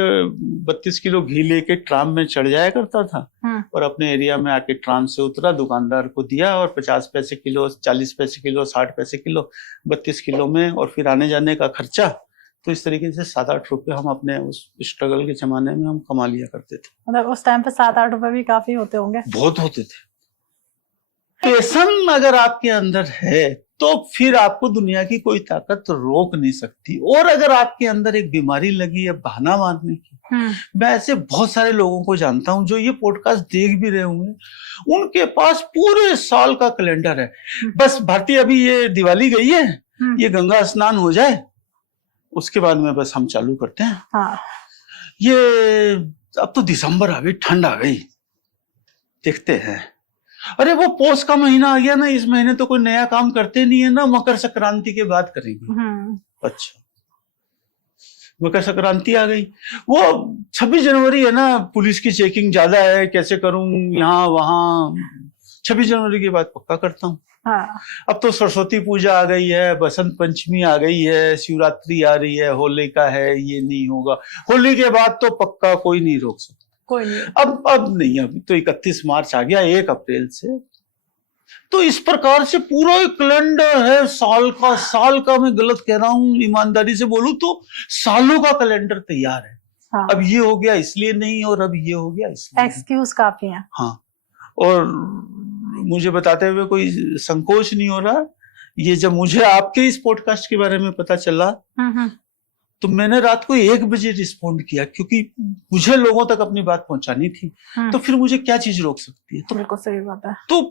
32 किलो घी लेके ट्राम में चढ़ जाया करता था और अपने एरिया में आके ट्राम से उतरा, दुकानदार को दिया और 50 पैसे किलो, 40 पैसे किलो, 60 पैसे किलो, 32 किलो में, और फिर आने जाने का खर्चा। तो इस तरीके से 7-8 रुपए हम अपने उस स्ट्रगल के जमाने में हम कमा लिया करते थे। मतलब उस टाइम पे 7-8 रुपए भी काफी होते होंगे? बहुत होते थे। पैशन अगर आपके अंदर है तो फिर आपको दुनिया की कोई ताकत रोक नहीं सकती। और अगर आपके अंदर एक बीमारी लगी है बहाना मारने की, मैं ऐसे बहुत सारे लोगों को जानता हूं जो ये पॉडकास्ट देख भी रहे होंगे, उनके पास पूरे साल का कैलेंडर है। बस भारतीय, अभी ये दिवाली गई है, ये गंगा स्नान हो जाए, उसके बाद में बस हम चालू करते हैं। हाँ। ये अब तो दिसंबर आ गई, ठंड आ गई, देखते हैं। अरे वो पोष का महीना आ गया ना, इस महीने तो कोई नया काम करते नहीं है ना, मकर संक्रांति के बाद करेंगे। अच्छा, मकर संक्रांति आ गई, वो 26 जनवरी है ना, पुलिस की चेकिंग ज्यादा है, कैसे करूं यहाँ वहां, 26 जनवरी के बाद पक्का करता हूँ। हाँ। अब तो सरस्वती पूजा आ गई है, बसंत पंचमी आ गई है, शिवरात्रि आ रही है, होलिका है, ये नहीं होगा। होली के बाद तो पक्का कोई नहीं रोक सकता, कोई नहीं। अब नहीं, अभी तो 31 मार्च आ गया, 1 अप्रैल से। तो इस प्रकार से पूरा एक कैलेंडर है साल का मैं गलत कह रहा हूं, ईमानदारी से बोलूं तो सालों का कैलेंडर तैयार है। हाँ। अब ये हो गया इसलिए नहीं, और अब ये हो गया इसलिए। एक्सक्यूज काफी है। हाँ, और मुझे बताते हुए कोई संकोच नहीं हो रहा। ये जब मुझे आपके इस पॉडकास्ट के बारे में पता चला तो मैंने रात को 1 बजे रिस्पॉन्ड किया, क्योंकि मुझे लोगों तक अपनी बात पहुंचानी थी। तो फिर मुझे क्या चीज रोक सकती है? तो बिल्कुल सही बात है। तो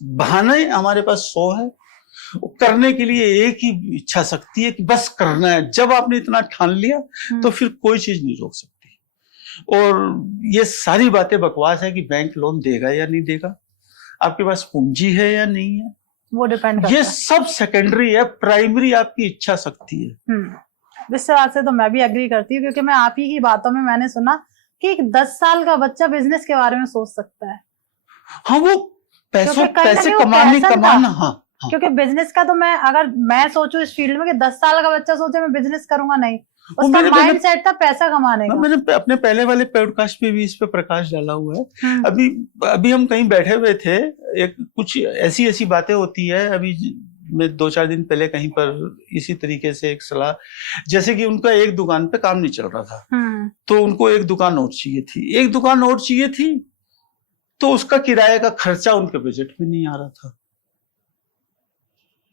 बहाने हमारे पास 100 है, करने के लिए एक ही इच्छा शक्ति है कि बस करना है। जब आपने इतना ठान लिया तो फिर कोई चीज नहीं रोक सकती। और ये सारी बातें बकवास है कि बैंक लोन देगा या नहीं देगा, आपके पास पूंजी है या नहीं है, वो डिपेंड करता ये है। सब सेकेंडरी है, प्राइमरी आपकी इच्छा शक्ति है। जिस बात से तो मैं भी एग्री करती हूँ, क्योंकि मैं आप ही की बातों में मैंने सुना कि एक 10 साल का बच्चा बिजनेस के बारे में सोच सकता है। हाँ, वो पैसे वो कमाना। हाँ, क्योंकि बिजनेस का तो मैं सोचूं इस फील्ड में कि 10 साल का बच्चा सोचे मैं बिजनेस करूंगा, नहीं, उसका माइंडसेट था पैसा कमाने का। मैंने अपने पहले वाले पॉडकास्ट पे भी इस पे प्रकाश डाला हुआ है। अभी हम कहीं बैठे हुए थे, एक कुछ ऐसी बातें होती है। अभी मैं 2-4 दिन पहले कहीं पर इसी तरीके से एक सलाह, जैसे कि उनका एक दुकान पे काम नहीं चल रहा था, तो उनको एक दुकान और चाहिए थी, तो उसका किराए का खर्चा उनके बजट में नहीं आ रहा था।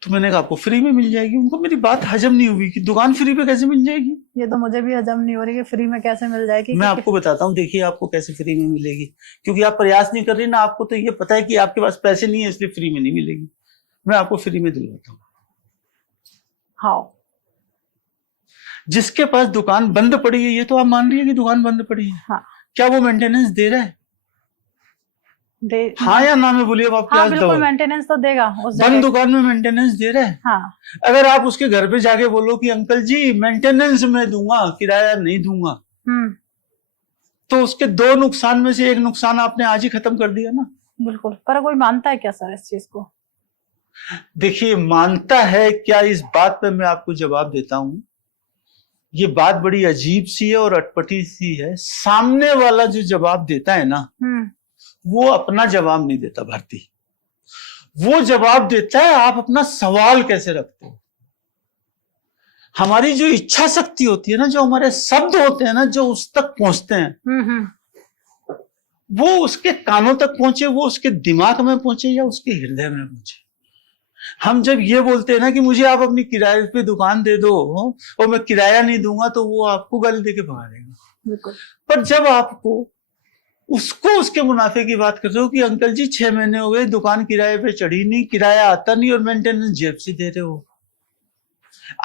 तो मैंने कहा आपको फ्री में मिल जाएगी। उनको मेरी बात हजम नहीं हुई कि दुकान फ्री पे कैसे मिल जाएगी। ये तो मुझे भी हजम नहीं हो रही कि फ्री में कैसे मिल जाएगी। मैं आपको बताता हूँ, देखिए आपको कैसे फ्री में मिलेगी, क्योंकि आप प्रयास नहीं कर रही ना। आपको तो ये पता है कि आपके पास पैसे नहीं है, इसलिए फ्री में नहीं मिलेगी। मैं आपको फ्री में दिलवाता हूँ। हाँ, जिसके पास दुकान बंद पड़ी है, ये तो आप मान रही है कि दुकान बंद पड़ी है, हाँ, क्या वो मेंटेनेंस दे रहा है? हाँ या ना में बोलिए। आप हाँ, बिल्कुल मेंटेनेंस तो देगा उस बंद दुकान में मेंटेनेंस दे रहा है। हाँ। अगर आप उसके घर पे जाके बोलो कि अंकल जी मेंटेनेंस मैं दूंगा, किराया नहीं दूंगा, तो उसके 2 नुकसान में से 1 नुकसान आपने आज ही खत्म कर दिया ना। बिल्कुल। पर कोई मानता है क्या सर इस चीज को? देखिए, मानता है क्या, इस बात पे मैं आपको जवाब देता हूं। ये बात बड़ी अजीब सी है और अटपटी सी है। सामने वाला जो जवाब देता है ना, वो अपना जवाब नहीं देता भारती, वो जवाब देता है आप अपना सवाल कैसे रखते हो। हमारी जो इच्छा शक्ति होती है ना, जो हमारे शब्द होते हैं ना, जो उस तक पहुंचते हैं, वो उसके कानों तक पहुंचे, वो उसके दिमाग में पहुंचे या उसके हृदय में पहुंचे। हम जब ये बोलते हैं ना कि मुझे आप अपनी किराए पे दुकान दे दो और मैं किराया नहीं दूंगा, तो वो आपको गाली देके भगा देगा। पर जब आपको उसको उसके मुनाफे की बात कर रहे हो कि अंकल जी 6 महीने हो गए दुकान किराए पे चढ़ी नहीं, किराया आता नहीं और मेंटेनेंस जेब से दे रहे हो।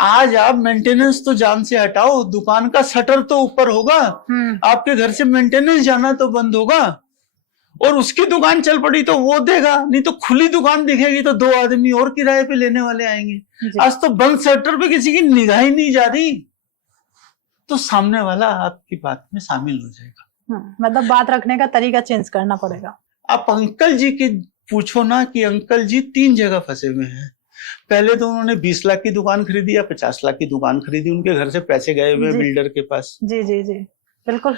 आज आप मेंटेनेंस तो जान से हटाओ, दुकान का शटर तो ऊपर होगा, आपके घर से मेंटेनेंस जाना तो बंद होगा, और उसकी दुकान चल पड़ी तो वो देगा, नहीं तो खुली दुकान दिखेगी तो 2 आदमी और किराए पे लेने वाले आएंगे। आज तो बंद शटर पे किसी की निगाह ही नहीं जा रही, तो सामने वाला आपकी बात में शामिल हो जाएगा। मतलब बात रखने का तरीका चेंज करना पड़ेगा। आप अंकल जी के पूछो ना कि अंकल जी 3 जगह फंसे हुए हैं। पहले तो उन्होंने 20 लाख की दुकान खरीदी या 50 लाख की दुकान खरीदी, उनके घर से पैसे गए हुए बिल्डर के पास। जी जी जी, बिल्कुल।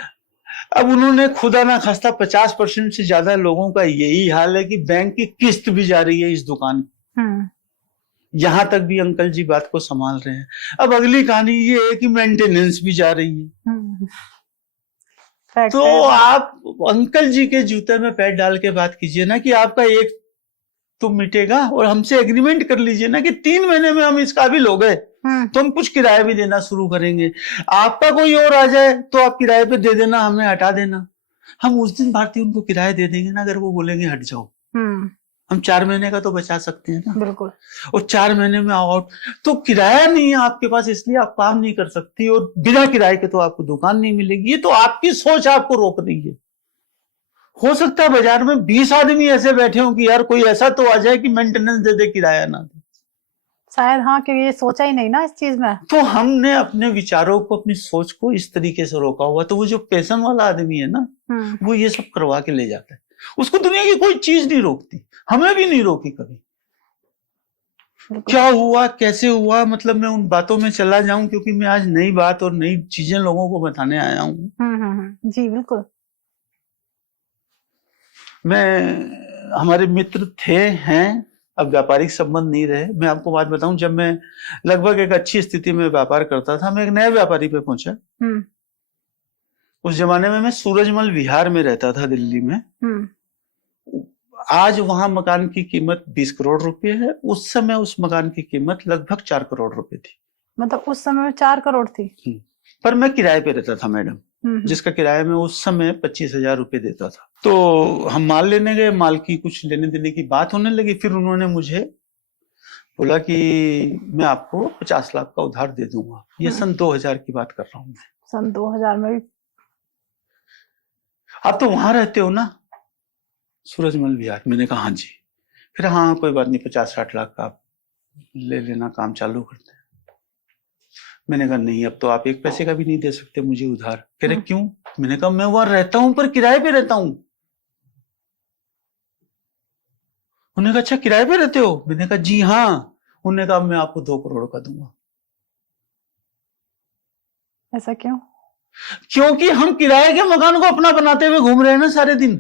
अब उन्होंने खुदा ना खास्ता 50% से ज्यादा लोगों का यही हाल है कि बैंक की किस्त भी जा रही है इस दुकान की। यहां तक भी अंकल जी बात को संभाल रहे हैं। अब अगली कहानी ये है कि मेंटेनेंस भी जा रही है। तो आप अंकल जी के जूते में पैर डाल के बात कीजिए ना कि आपका एक तो मिटेगा, और हमसे एग्रीमेंट कर लीजिए ना कि 3 महीने में हम इस काबिल हो गए तो हम कुछ किराया भी देना शुरू करेंगे। आपका कोई और आ जाए तो आप किराए पे दे देना, हमें हटा देना। हम उस दिन भारतीय उनको किराया दे देंगे ना, अगर वो बोलेंगे हट जाओ। हम 4 महीने का तो बचा सकते हैं ना। बिल्कुल। और 4 महीने में आउट, तो किराया नहीं है आपके पास, इसलिए आप काम नहीं कर सकती, और बिना किराए के तो आपको दुकान नहीं मिलेगी। ये तो आपकी सोच आपको रोक रही है। हो सकता है बाजार में 20 आदमी ऐसे बैठे हों कि यार कोई ऐसा तो आ जाए कि मेंटेनेंस दे दे, किराया ना दे। शायद हाँ, क्योंकि ये सोचा ही नहीं ना इस चीज में। तो हमने अपने विचारों को, अपनी सोच को इस तरीके से रोका हुआ। तो वो जो पैशन वाला आदमी है ना, वो ये सब करवा के ले जाता है। उसको दुनिया की कोई चीज नहीं रोकती, हमें भी नहीं रोकी कभी। क्या हुआ, कैसे हुआ, मतलब मैं उन बातों में चला जाऊं, क्योंकि मैं आज नई बात और नई चीजें लोगों को बताने आया हूँ। जी बिल्कुल। हमारे मित्र थे, हैं, अब व्यापारिक संबंध नहीं रहे। मैं आपको बात बताऊं, जब मैं लगभग एक अच्छी स्थिति में व्यापार करता था, मैं एक नए व्यापारी पे पहुंचा। उस जमाने में मैं सूरजमल विहार में रहता था, दिल्ली में। आज वहां मकान की कीमत 20 करोड़ रुपए है। उस समय उस मकान की कीमत लगभग 4 करोड़ रुपए थी। मतलब उस समय में 4 करोड़ थी। पर मैं किराए पे रहता था मैडम, जिसका किराया मैं उस समय 25,000 रुपए देता था। तो हम माल लेने गए, माल की कुछ लेने देने की बात होने लगी। फिर उन्होंने मुझे बोला कि मैं आपको 50 लाख का उधार दे दूंगा। ये सन 2000 की बात कर रहा हूँ मैं। सन 2000 में भी? आप तो वहां रहते हो ना, सूरजमल विहार। मैंने कहा हाँ जी। फिर हाँ कोई बात नहीं, 50-60 लाख का आप ले लेना, काम चालू करते हैं। मैंने कहा नहीं, अब तो आप एक पैसे का भी नहीं दे सकते मुझे उधार। कह रहे क्यों? मैंने कहा मैं वहां रहता हूं पर किराए पे रहता हूं। उन्होंने कहा अच्छा किराए पे रहते हो? मैंने कहा जी हाँ। उन्होंने कहा मैं आपको 2 करोड़ का दूंगा। ऐसा क्यों? क्योंकि हम किराए के मकान को अपना बनाते हुए घूम रहे हैं ना सारे दिन।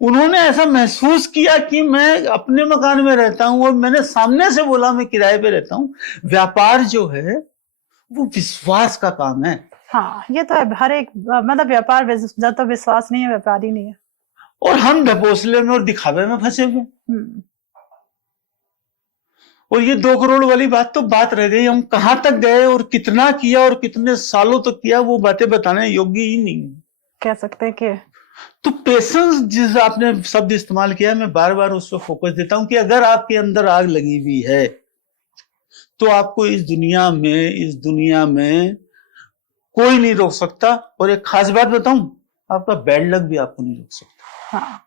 उन्होंने ऐसा महसूस किया कि मैं अपने मकान में रहता हूं और मैंने सामने से बोला मैं किराए पे रहता हूं। व्यापार जो है वो विश्वास का काम है। हाँ ये तो है, हर एक मतलब व्यापार जब तो विश्वास नहीं है, व्यापार ही नहीं है। और हम ढपोसले में और दिखावे में फंसे हुए। और ये 2 करोड़ वाली बात तो बात रह गई। हम कहां तक गए और कितना किया और कितने सालों तक किया, वो बातें बताने योग्य ही नहीं कह सकते हैं कि। तो पेशेंस जिस आपने शब्द इस्तेमाल किया, मैं बार बार उस पर फोकस देता हूं कि अगर आपके अंदर आग लगी हुई है तो आपको इस दुनिया में कोई नहीं रोक सकता। और एक खास बात बताऊं, आपका बैड लक भी आपको नहीं रोक सकता। हाँ,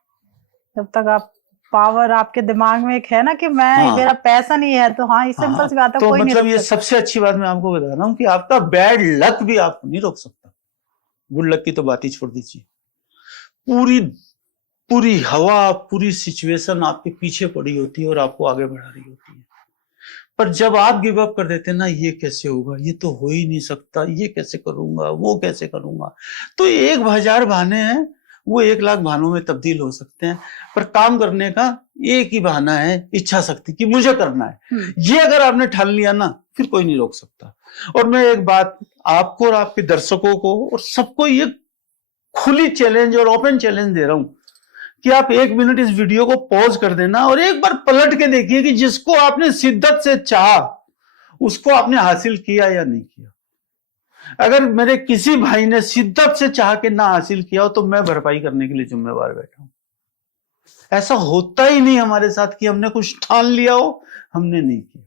जब तक आप पावर आपके दिमाग में एक है ना कि मैं मेरा पैसा नहीं है, तो हाँ सिंपल सी बात है, तो कोई मतलब नहीं ये सबसे अच्छी बात मैं आपको बता रहा हूँ कि आपका बैड लक भी आपको नहीं रोक सकता। गुड लक की तो बात ही छोड़ दीजिए। पूरी हवा, पूरी सिचुएशन आपके पीछे पड़ी होती है और आपको आगे बढ़ा रही होती है। पर जब आप गिव अप कर देते हैं ना, ये कैसे होगा, ये तो हो ही नहीं सकता, ये कैसे करूंगा, वो कैसे करूंगा, तो 1000 बहाने हैं, वो 1 लाख बहानों में तब्दील हो सकते हैं। पर काम करने का एक ही बहाना है, इच्छा शक्ति की, मुझे करना है। ये अगर आपने ठान लिया ना, फिर कोई नहीं रोक सकता। और मैं एक बात आपको और आपके दर्शकों को और सबको ये खुली चैलेंज और ओपन चैलेंज दे रहा हूं कि आप 1 मिनट इस वीडियो को पॉज कर देना और एक बार पलट के देखिए कि जिसको आपने शिद्दत से चाहा उसको आपने हासिल किया या नहीं किया। अगर मेरे किसी भाई ने शिद्दत से चाह के ना हासिल किया हो तो मैं भरपाई करने के लिए जिम्मेवार बैठा हूं। ऐसा होता ही नहीं हमारे साथ कि हमने कुछ ठान लिया हो, हमने नहीं किया।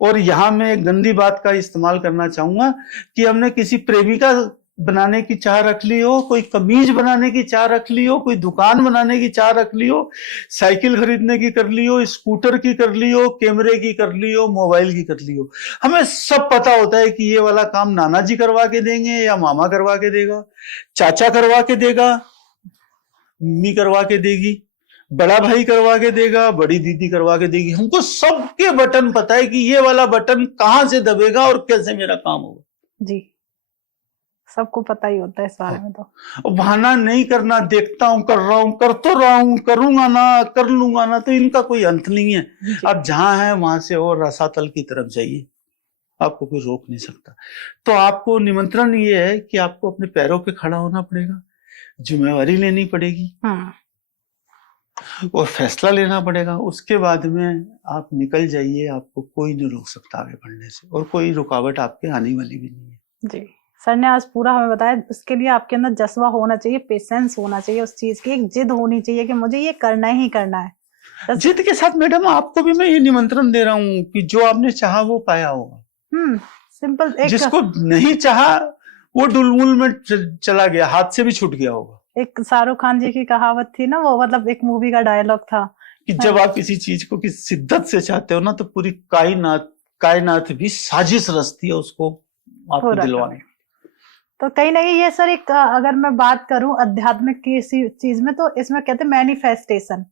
और यहां मैं एक गंदी बात का इस्तेमाल करना चाहूंगा कि हमने किसी प्रेमिका बनाने की चाह रख ली हो, कोई कमीज बनाने की चाह रख ली हो, कोई दुकान बनाने की चाह रख ली हो, साइकिल खरीदने की कर ली हो, स्कूटर की कर ली हो, कैमरे की कर ली हो, मोबाइल की कर ली हो। हमें सब पता होता है कि ये वाला काम नाना जी करवा के देंगे या मामा करवा के देगा, चाचा करवा के देगा, मम्मी करवा के देगी, बड़ा भाई करवा के देगा, बड़ी दीदी करवा के देगी। हमको सबके बटन पता है कि ये वाला बटन कहां से दबेगा और कैसे मेरा काम होगा। जी, सबको पता ही होता है इस बारे में। तो बहाना नहीं करना, देखता हूं, कर रहा हूं, कर तो रहा हूं, करूंगा ना, कर लूंगा ना, तो इनका कोई अंत नहीं है। आप जहां हैं वहां से और रसातल की तरफ जाइए, आपको कोई रोक नहीं सकता। तो आपको निमंत्रण ये है कि आपको अपने पैरों पे खड़ा होना पड़ेगा, जिम्मेवारी लेनी पड़ेगी और फैसला लेना पड़ेगा। उसके बाद में आप निकल जाइए, आपको कोई नहीं रोक सकता आगे बढ़ने से और कोई रुकावट आपके आने वाली भी नहीं है। जी, सर ने आज पूरा हमें बताया। उसके लिए आपके अंदर जज्बा होना चाहिए, पेशेंस होना चाहिए, उस चीज की एक जिद होनी चाहिए कि मुझे ये करना ही करना है। जिद के साथ मैडम आपको भी मैं ये निमंत्रण दे रहा हूँ कि जो आपने चाहा वो पाया होगा। सिंपल। जिसको नहीं चाहा वो डुलमुल में चला गया, हाथ से भी छूट गया होगा। एक शाहरुख खान जी की कहावत थी ना, वो मतलब एक मूवी का डायलॉग था कि जब आप किसी चीज को किसी शिद्दत से चाहते हो ना, तो पूरी कायनात भी साजिश रचती है उसको आपको पूरा दिलवाने। तो कहीं ना कहीं ये सर एक अगर मैं बात करूं आध्यात्मिक की इसी चीज में, तो इसमें कहते हैं मैनिफेस्टेशन।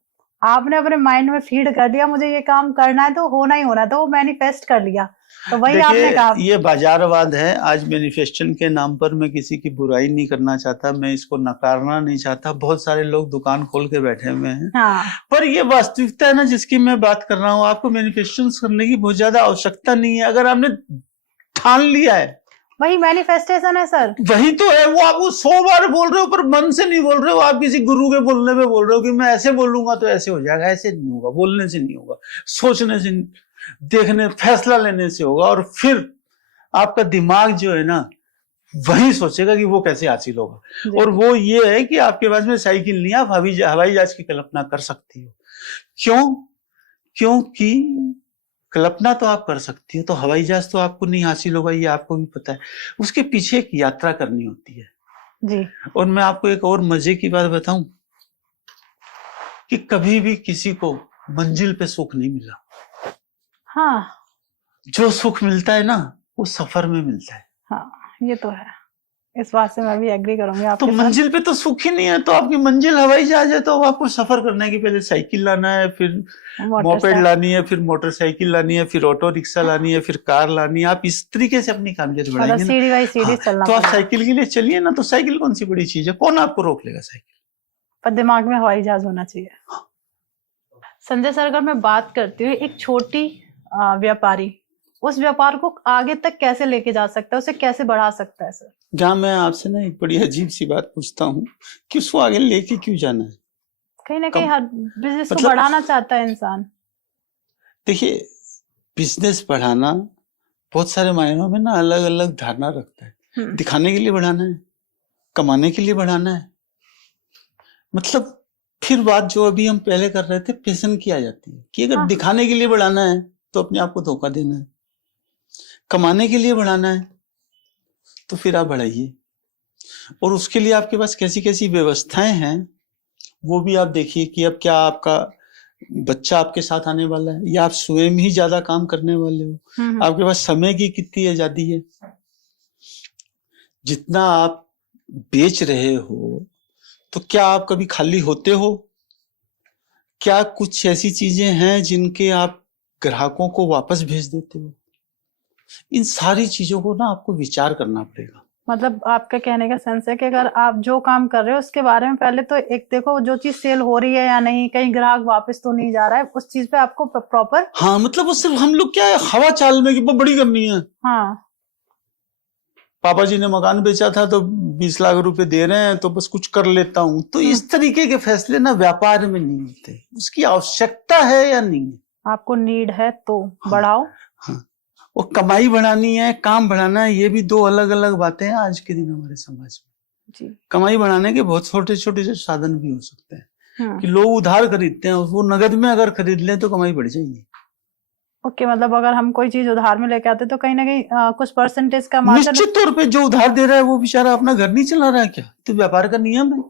आपने अपने माइंड में फीड कर दिया मुझे ये काम करना है तो होना ही होना है, तो वो मैनिफेस्ट कर लिया, तो वही आपने कहा। ये बाजारवाद है। आज मैनिफेस्टेशन के नाम पर मैं किसी की बुराई नहीं करना चाहता, मैं इसको नकारना नहीं चाहता। बहुत सारे लोग दुकान खोल के बैठे हुए हैं, हाँ। पर ये वास्तविकता है ना जिसकी मैं बात कर रहा हूँ। आपको मैनिफेस्टेशन करने की बहुत ज्यादा आवश्यकता नहीं है। अगर आपने ठान लिया है, वही मैनिफेस्टेशन है सर। वही तो है। वो आप 100 बार बोल रहे हो पर मन से नहीं बोल रहे हो। आप किसी गुरु के बोलने पे बोल रहे हो कि मैं ऐसे बोलूंगा तो ऐसे हो जाएगा। ऐसे नहीं होगा, बोलने से नहीं होगा, सोचने से, देखने, फैसला लेने से होगा। और फिर आपका दिमाग जो है ना वही सोचेगा कि वो कैसे हासिल होगा। और वो ये है कि आपके पास में साइकिल नहीं, आप हवाई जहाज की कल्पना कर सकती हो। क्यों? क्योंकि कल्पना तो आप कर सकती हो, तो हवाई जहाज तो आपको नहीं हासिल होगा, ये आपको भी पता है। उसके पीछे एक यात्रा करनी होती है जी। और मैं आपको एक और मजे की बात बताऊं कि कभी भी किसी को मंजिल पे सुख नहीं मिला। हाँ। जो सुख मिलता है ना वो सफर में मिलता है। हाँ, ये तो है, इस बात से मैं भी एग्री करूंगी तो आपके साथ। मंजिल पे तो सुख ही नहीं है, तो आपकी मंजिल हवाई जहाज है। तो अब आपको सफर करने की पहले साइकिल लाना है, फिर मोपेड लानी है, फिर मोटरसाइकिल लानी है, फिर ऑटो रिक्शा लानी है, फिर कार लानी है। आप इस तरीके से अपनी कामयाबी बढ़ाएंगे ना। सीढ़ी बाई सीढ़ी चलना तो आप साइकिल के लिए चलिए ना। तो साइकिल कौन सी बड़ी चीज है? कौन आपको रोक लेगा? साइकिल पर दिमाग में हवाई जहाज होना चाहिए। संजय सर, अगर मैं बात करती हूँ एक छोटी व्यापारी उस व्यापार को आगे तक कैसे लेके जा सकता है, उसे कैसे बढ़ा सकता है सर? जहाँ मैं आपसे ना एक बड़ी अजीब सी बात पूछता हूँ कि उसको आगे लेके क्यों जाना है? कहीं ना कहीं हर बिजनेस को बढ़ाना चाहता है इंसान। देखिए, बिजनेस बढ़ाना बहुत सारे मायनों में ना अलग अलग धारणा रखता है। दिखाने के लिए बढ़ाना है, कमाने के लिए बढ़ाना है। मतलब फिर बात जो अभी हम पहले कर रहे थे पैशन की आ जाती है कि अगर दिखाने के लिए बढ़ाना है तो अपने आप को धोखा देना है, कमाने के लिए बढ़ाना है तो फिर आप बढ़ाइए। और उसके लिए आपके पास कैसी कैसी व्यवस्थाएं हैं वो भी आप देखिए कि अब क्या आपका बच्चा आपके साथ आने वाला है या आप स्वयं ही ज्यादा काम करने वाले हो। आपके पास समय की कितनी आजादी है। जितना आप बेच रहे हो तो क्या आप कभी खाली होते हो? क्या कुछ ऐसी चीजें हैं जिनके आप ग्राहकों को वापस भेज देते हो? इन सारी चीजों को ना आपको विचार करना पड़ेगा। मतलब आपका कहने का सेंस है कि अगर आप जो काम कर रहे हो उसके बारे में पहले तो एक देखो जो चीज सेल हो रही है या नहीं, कहीं ग्राहक वापस तो नहीं जा रहा है, उस चीज पे आपको प्रॉपर। हाँ, मतलब वो सिर्फ हम लोग क्या है हवा चाल में कि बड़ी करनी है। हाँ, पापा जी ने मकान बेचा था तो 20 लाख रुपए दे रहे हैं तो बस कुछ कर लेता हूँ। तो इस तरीके के फैसले ना व्यापार में नहीं होते। उसकी आवश्यकता है या नहीं है, आपको नीड है तो बढ़ाओ। हाँ, वो कमाई बढ़ानी है, काम बढ़ाना है, ये भी दो अलग अलग बातें हैं आज के दिन हमारे समाज में। जी। कमाई बढ़ाने के बहुत छोटे छोटे से साधन भी हो सकते हैं कि लोग उधार खरीदते हैं, वो नगद में अगर खरीद लें तो कमाई बढ़ जाएगी। ओके, मतलब अगर हम कोई चीज उधार में लेके आते तो कहीं ना कहीं कुछ परसेंटेज का निश्चित तौर पे जो उधार दे रहा है वो बेचारा अपना घर नहीं चला रहा है क्या? तो व्यापार का नियम है,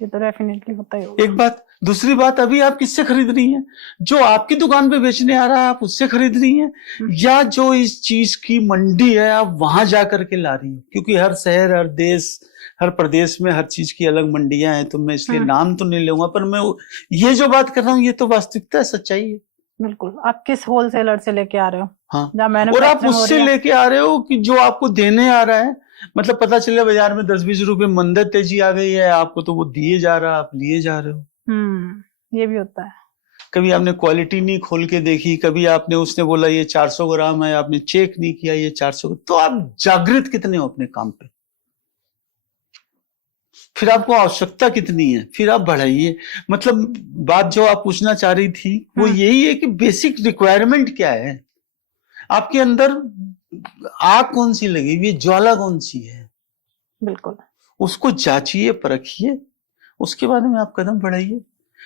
ये तो डेफिनेटली होता ही होगा। एक बात। दूसरी बात, अभी आप किससे खरीद रही हैं? जो आपकी दुकान पे बेचने आ रहा है आप उससे खरीद रही हैं, या जो इस चीज की मंडी है आप वहां जाकर के ला रही हैं? क्योंकि हर शहर, हर देश, हर प्रदेश में हर चीज की अलग मंडियां हैं, तो मैं इसलिए नाम तो नहीं लूंगा, पर मैं ये जो बात कर रहा हूँ ये तो वास्तविकता है, सच्चाई है। बिल्कुल। आप किस होलसेलर से लेके आ रहे हो? हाँ, और आप उससे लेके आ रहे हो कि जो आपको देने आ रहा है। मतलब पता चले बाजार में 10-20 रुपए मंदर तेजी आ गई है आपको, तो वो दिए जा रहा है, आप लिए जा रहे हो। ये भी होता है। कभी आपने क्वालिटी नहीं खोल के देखी, कभी आपने उसने बोला ये 400 ग्राम है, आपने चेक नहीं किया ये 400। तो आप जागृत कितने हो अपने काम पे? फिर आपको आवश्यकता कितनी है, फिर आप बढ़ाइए। मतलब बात जो आप पूछना चाह रही थी वो यही है कि बेसिक रिक्वायरमेंट क्या है आपके अंदर, आग कौन सी लगी हुई, ज्वाला कौन सी है। बिल्कुल, उसको जांचिए, परखिए, उसके बाद में आप कदम बढ़ाइए।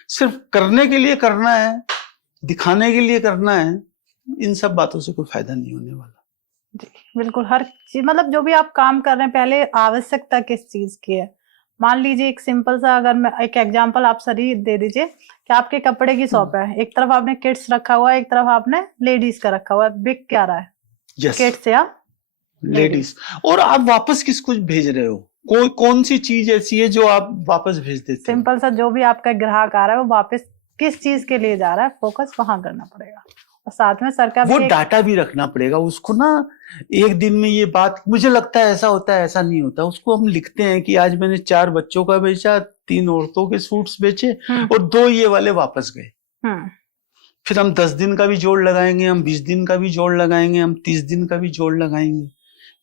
सिर्फ करने के लिए करना है, दिखाने के लिए करना है, इन सब बातों से कोई फायदा नहीं होने वाला। जी बिल्कुल। हर चीज मतलब जो भी आप काम कर रहे हैं पहले आवश्यकता किस चीज की है, मान लीजिए एक सिंपल सा, अगर मैं एक एग्जांपल आप सही दे दीजिए कि आपके कपड़े की शॉप है, एक तरफ आपने किड्स रखा हुआ है, एक तरफ आपने लेडीज का रखा हुआ है, बिक क्या रहा है? किड्स या लेडीज। और आप वापस किसको भेज रहे हो? कौन सी चीज ऐसी है जो आप वापस भेज देते हो? सिंपल सा, जो भी आपका ग्राहक आ रहा है वो वापस किस चीज के लिए जा रहा है, फोकस वहां करना पड़ेगा। और साथ में सर का वो डाटा भी रखना पड़ेगा उसको ना। एक दिन में ये बात, मुझे लगता है ऐसा होता है, ऐसा नहीं होता। उसको हम लिखते हैं कि आज मैंने 4 बच्चों का बेचा, 3 औरतों के सूट्स बेचे और 2 ये वाले वापस गए। फिर हम 10 दिन का भी जोड़ लगाएंगे, हम 20 दिन का भी जोड़ लगाएंगे, हम 30 दिन का भी जोड़ लगाएंगे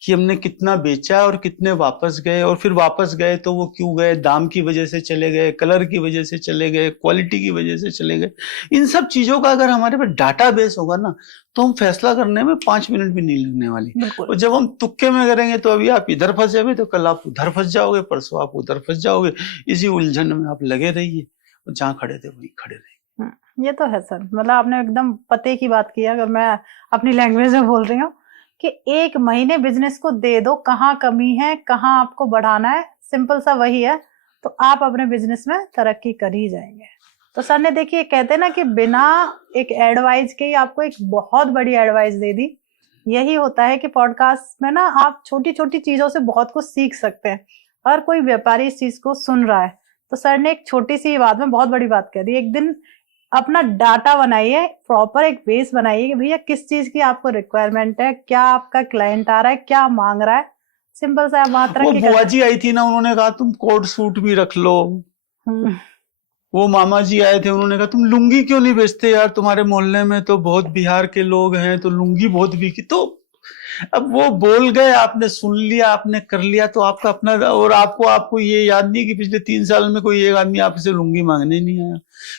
कि हमने कितना बेचा और कितने वापस गए। और फिर वापस गए तो वो क्यों गए? दाम की वजह से चले गए, कलर की वजह से चले गए, क्वालिटी की वजह से चले गए। इन सब चीजों का अगर हमारे पास डाटा बेस होगा ना, तो हम फैसला करने में 5 मिनट भी नहीं लगने वाली। और जब हम तुक्के में करेंगे तो अभी आप इधर फंसे हुए, तो कल आप उधर फंस जाओगे, परसों आप उधर फंस जाओगे। इसी उलझन में आप लगे रहिए और जहाँ खड़े थे वहीं खड़े रहिए। ये तो है सर, मतलब आपने एकदम पते की बात की है। अगर मैं अपनी लैंग्वेज में बोल रही हूँ कि 1 महीने बिजनेस को दे दो, कहाँ कमी है, कहाँ आपको बढ़ाना है, सिंपल सा वही है, तो आप अपने बिजनेस में तरक्की कर ही जाएंगे। तो सर ने देखिए, कहते हैं ना कि बिना एक एडवाइस के ही आपको एक बहुत बड़ी एडवाइस दे दी। यही होता है कि पॉडकास्ट में ना आप छोटी छोटी चीजों से बहुत कुछ सीख सकते हैं। और कोई व्यापारी इस चीज को सुन रहा है तो सर ने एक छोटी सी बात में बहुत बड़ी बात कह दी। एक दिन अपना डाटा बनाइए, प्रॉपर एक बेस बनाइए कि भैया किस चीज की आपको रिक्वायरमेंट है, क्या आपका क्लाइंट आ रहा है, क्या मांग रहा है। सिंपल सा बात रखिए। वो बुआ जी आई थी ना, उन्होंने कहा तुम कोट सूट भी रख लो। वो मामा जी आए थे, उन्होंने कहा तुम लुंगी क्यों नहीं बेचते यार, तुम्हारे मोहल्ले में तो बहुत बिहार के लोग हैं तो लुंगी बहुत बिकी। तो अब वो बोल गए, आपने सुन लिया, आपने कर लिया, तो आपका अपना। और आपको ये याद नहीं कि पिछले 3 साल में कोई एक आदमी आपसे लुंगी मांगने नहीं आया,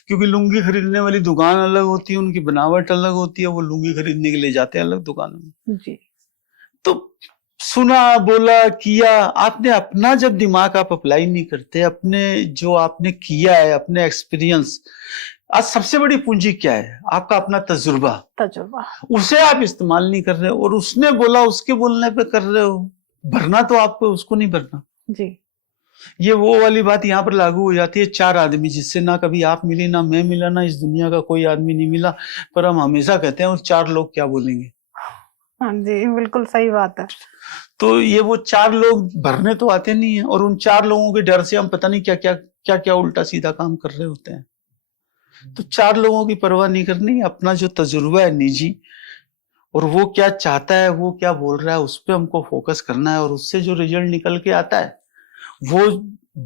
क्योंकि लुंगी खरीदने वाली दुकान अलग होती है, उनकी बनावट अलग होती है, वो लुंगी खरीदने के लिए जाते हैं अलग दुकानों में जी। तो सुना, बोला, किया आपने। अपना जब दिमाग आप अप्लाई नहीं करते, अपने जो आपने किया है, अपने एक्सपीरियंस। आज सबसे बड़ी पूंजी क्या है? आपका अपना तजुर्बा। उसे आप इस्तेमाल नहीं कर रहे हो, और उसने बोला उसके बोलने पे कर रहे हो। भरना तो आपको, उसको नहीं भरना जी। ये वो वाली बात यहाँ पर लागू हो जाती है। 4 आदमी, जिससे ना कभी आप मिली, ना मैं मिला, ना इस दुनिया का कोई आदमी नहीं मिला, पर हम हमेशा कहते हैं और 4 लोग क्या बोलेंगे। हाँ जी, बिल्कुल सही बात है। तो ये वो 4 लोग भरने तो आते नहीं है, और उन 4 लोगों के डर से हम पता नहीं क्या क्या उल्टा सीधा काम कर रहे होते हैं। तो 4 लोगों की परवाह नहीं करनी, अपना जो तजुर्बा है निजी, और वो क्या चाहता है, वो क्या बोल रहा है, उस पर हमको फोकस करना है। और उससे जो रिजल्ट निकल के आता है, वो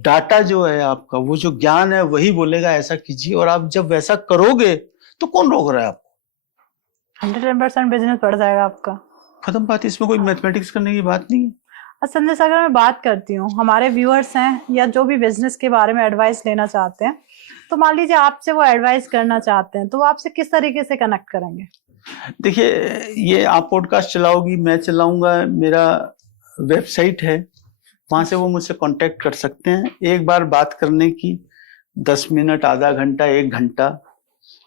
डाटा जो है आपका, वो जो ज्ञान है, वही बोलेगा ऐसा कीजिए। और आप जब वैसा करोगे तो कौन रोक रहा है आपको? 110% बिजनेस बढ़ जाएगा आपका। खत्म बात। इसमें कोई मैथमेटिक्स करने की बात नहीं है। संजय सर, अगर मैं बात करती हूँ, हमारे व्यूअर्स हैं या जो भी बिजनेस के बारे में एडवाइस लेना चाहते हैं, तो मान लीजिए आपसे वो एडवाइस करना चाहते हैं, तो वो आपसे किस तरीके से कनेक्ट करेंगे? देखिए, ये आप पॉडकास्ट चलाओगी, मैं चलाऊंगा, मेरा वेबसाइट है, वहां से वो मुझसे कांटेक्ट कर सकते हैं। एक बार बात करने की 10 मिनट, आधा घंटा, 1 घंटा।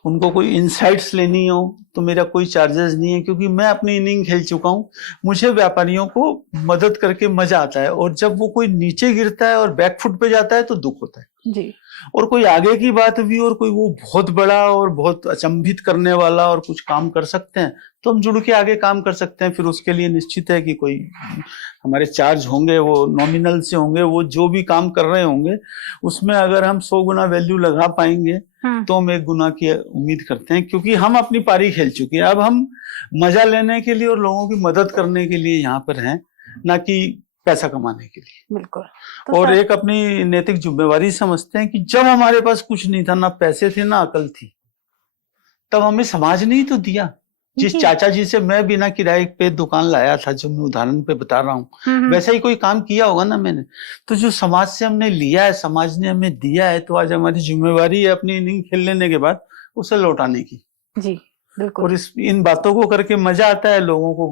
उनको कोई इनसाइट्स लेनी हो तो मेरा कोई चार्जेस नहीं है, क्योंकि मैं अपनी इनिंग खेल चुका हूँ। मुझे व्यापारियों को मदद करके मजा आता है, और जब वो कोई नीचे गिरता है और बैकफुट पे जाता है तो दुख होता है जी। और कोई आगे की बात हुई और कोई वो बहुत बड़ा और बहुत अचंभित करने वाला और कुछ काम कर सकते हैं, तो हम जुड़ के आगे काम कर सकते हैं। फिर उसके लिए निश्चित है कि कोई हमारे चार्ज होंगे, वो नॉमिनल से होंगे। वो जो भी काम कर रहे होंगे उसमें अगर हम 100 गुना वैल्यू लगा पाएंगे तो हम 1 गुना की उम्मीद करते हैं, क्योंकि हम अपनी पारी खेल चुके हैं। अब हम मजा लेने के लिए और लोगों की मदद करने के लिए यहाँ पर हैं, ना कि पैसा कमाने के लिए। बिल्कुल। तो और एक अपनी नैतिक जिम्मेवारी समझते हैं कि जब हमारे पास कुछ नहीं था, ना पैसे थे, ना अकल थी, तब हमें समाज नहीं तो दिया। जिस चाचा जी से मैं बिना किराए पे दुकान लाया था, जो मैं उदाहरण पे बता रहा हूँ, वैसा ही कोई काम किया होगा ना मैंने। तो जो समाज से हमने लिया है, समाज ने हमें दिया है, तो आज हमारी जिम्मेवारी है अपनी इनिंग खेल लेने के बाद उसे लौटाने की जी। बिल्कुल। और इन बातों को करके मजा आता है, लोगों को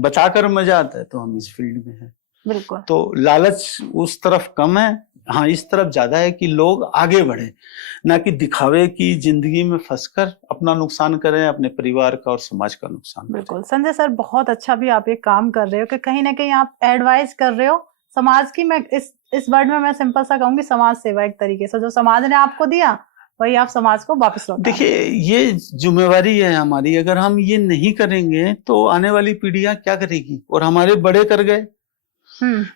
बताकर मजा आता है, तो हम इस फील्ड में हैं। बिल्कुल। तो लालच उस तरफ कम है, हाँ इस तरफ ज्यादा है कि लोग आगे बढ़े, ना कि दिखावे की जिंदगी में फंसकर अपना नुकसान करें, अपने परिवार का और समाज का नुकसान। बिल्कुल संजय सर, बहुत अच्छा भी आप ये काम कर रहे हो कि कहीं ना कहीं आप एडवाइस कर रहे हो समाज की। मैं इस इस वर्ड में मैं सिंपल सा कहूंगी समाज सेवा। एक तरीके से जो समाज ने आपको दिया वही आप समाज को वापस लौटा। देखिए, ये जिम्मेवारी है हमारी। अगर हम ये नहीं करेंगे तो आने वाली पीढ़ियां क्या करेगी, और हमारे बड़े कर गए।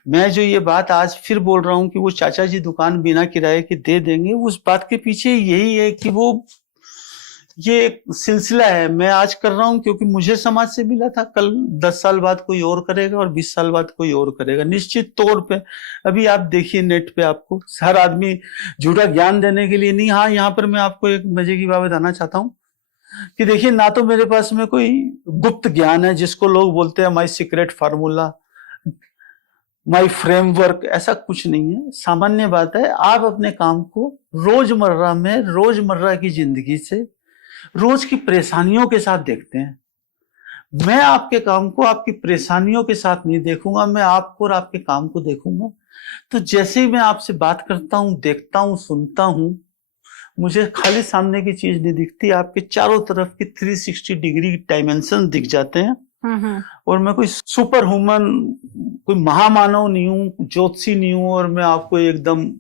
मैं जो ये बात आज फिर बोल रहा हूँ कि वो चाचा जी दुकान बिना किराए के दे देंगे, उस बात के पीछे यही है कि वो ये एक सिलसिला है। मैं आज कर रहा हूं क्योंकि मुझे समाज से मिला था, कल 10 साल बाद कोई और करेगा और 20 साल बाद कोई और करेगा, निश्चित तौर पे। अभी आप देखिए नेट पे आपको हर आदमी झूठा ज्ञान देने के लिए नहीं। हाँ, यहाँ पर मैं आपको एक मजे की बात बताना चाहता हूँ कि देखिए, ना तो मेरे पास में कोई गुप्त ज्ञान है जिसको लोग बोलते हैं my secret formula, my framework, ऐसा कुछ नहीं है। सामान्य बात है, आप अपने काम को रोजमर्रा में, रोजमर्रा की जिंदगी से, रोज की परेशानियों के साथ देखते हैं। मैं आपके काम को आपकी परेशानियों के साथ नहीं देखूंगा, मैं आपको और आपके काम को देखूंगा। तो जैसे ही मैं आपसे बात करता हूं, देखता हूं, सुनता हूं, मुझे खाली सामने की चीज नहीं दिखती, आपके चारों तरफ की 360 डिग्री डायमेंशन दिख जाते हैं। और मैं कोई सुपर ह्यूमन, कोई महामानव नहीं हूं, ज्योतिषी नहीं हूं, और मैं आपको एकदम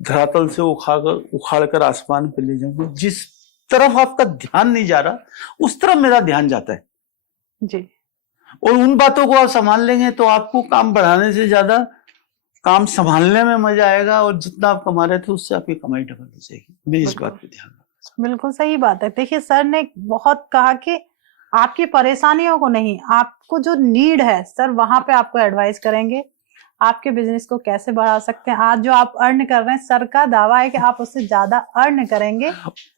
धरातल से उखाड़ कर आसमान पे ले जाऊंगा। जिस तरफ आपका ध्यान नहीं जा रहा, उस तरफ मेरा ध्यान जाता है जी। और उन बातों को आप संभाल लेंगे तो आपको काम बढ़ाने से ज्यादा काम संभालने में मजा आएगा, और जितना आप कमा रहे थे उससे आपकी कमाई डबल हो जाएगी। मैं इस बात पे ध्यान रखूंगा। बिल्कुल सही बात है। देखिए, सर ने बहुत कहा कि आपकी परेशानियों को नहीं, आपको जो नीड है सर वहां पे आपको एडवाइस करेंगे, आपके बिजनेस को कैसे बढ़ा सकते हैं। आज जो आप अर्न कर रहे हैं, सर का दावा है कि आप उससे ज्यादा अर्न करेंगे।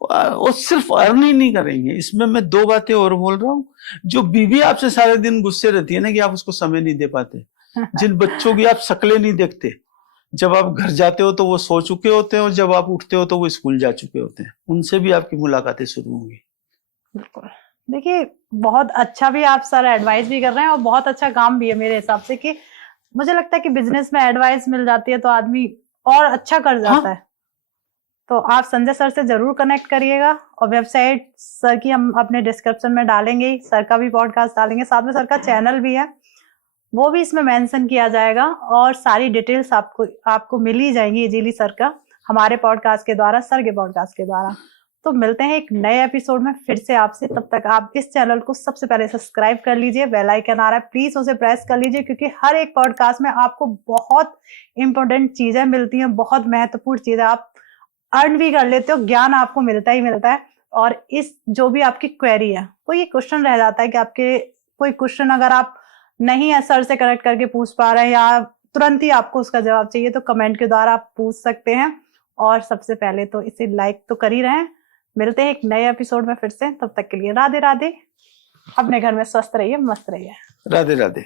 और सिर्फ अर्न ही नहीं करेंगे, इसमें मैं 2 बातें और बोल रहा हूँ। जो बीवी आपसे सारे दिन गुस्से रहती है ना कि आप उसको समय नहीं दे पाते, जिन बच्चों की आप शक्लें नहीं देखते, जब आप घर जाते हो तो वो सो चुके होते हैं और जब आप उठते हो तो वो स्कूल जा चुके होते हैं, उनसे भी आपकी मुलाकातें शुरू होंगी। बिल्कुल। देखिए, बहुत अच्छा भी आप सर एडवाइस भी कर रहे हैं और बहुत अच्छा काम भी है मेरे हिसाब से, कि मुझे लगता है कि बिजनेस में एडवाइस मिल जाती है तो आदमी और अच्छा कर जाता है। तो आप संजय सर से जरूर कनेक्ट करिएगा, और वेबसाइट सर की हम अपने डिस्क्रिप्शन में डालेंगे ही, सर का भी पॉडकास्ट डालेंगे, साथ में सर का चैनल भी है वो भी इसमें मेंशन किया जाएगा, और सारी डिटेल्स आपको मिल ही जाएंगी इजीली सर का, हमारे पॉडकास्ट के द्वारा, सर के पॉडकास्ट के द्वारा। तो मिलते हैं एक नए एपिसोड में फिर से आपसे। तब तक आप इस चैनल को सबसे पहले सब्सक्राइब कर लीजिए, बेल आइकन आ रहा है प्लीज उसे प्रेस कर लीजिए, क्योंकि हर एक पॉडकास्ट में आपको बहुत इंपॉर्टेंट चीजें मिलती हैं, बहुत महत्वपूर्ण चीजें। आप अर्न भी कर लेते हो, ज्ञान आपको मिलता ही मिलता है। और इस जो भी आपकी क्वेरी है, कोई ये क्वेश्चन रह जाता है कि आपके कोई क्वेश्चन अगर आप नहीं है सर से कनेक्ट करके पूछ पा रहे हैं, या तुरंत ही आपको उसका जवाब चाहिए, तो कमेंट के द्वारा आप पूछ सकते हैं। और सबसे पहले तो इसे लाइक तो कर ही रहे हैं। मिलते हैं एक नए एपिसोड में फिर से, तब तक के लिए राधे राधे। अपने घर में स्वस्थ रहिए, मस्त रहिए। राधे राधे।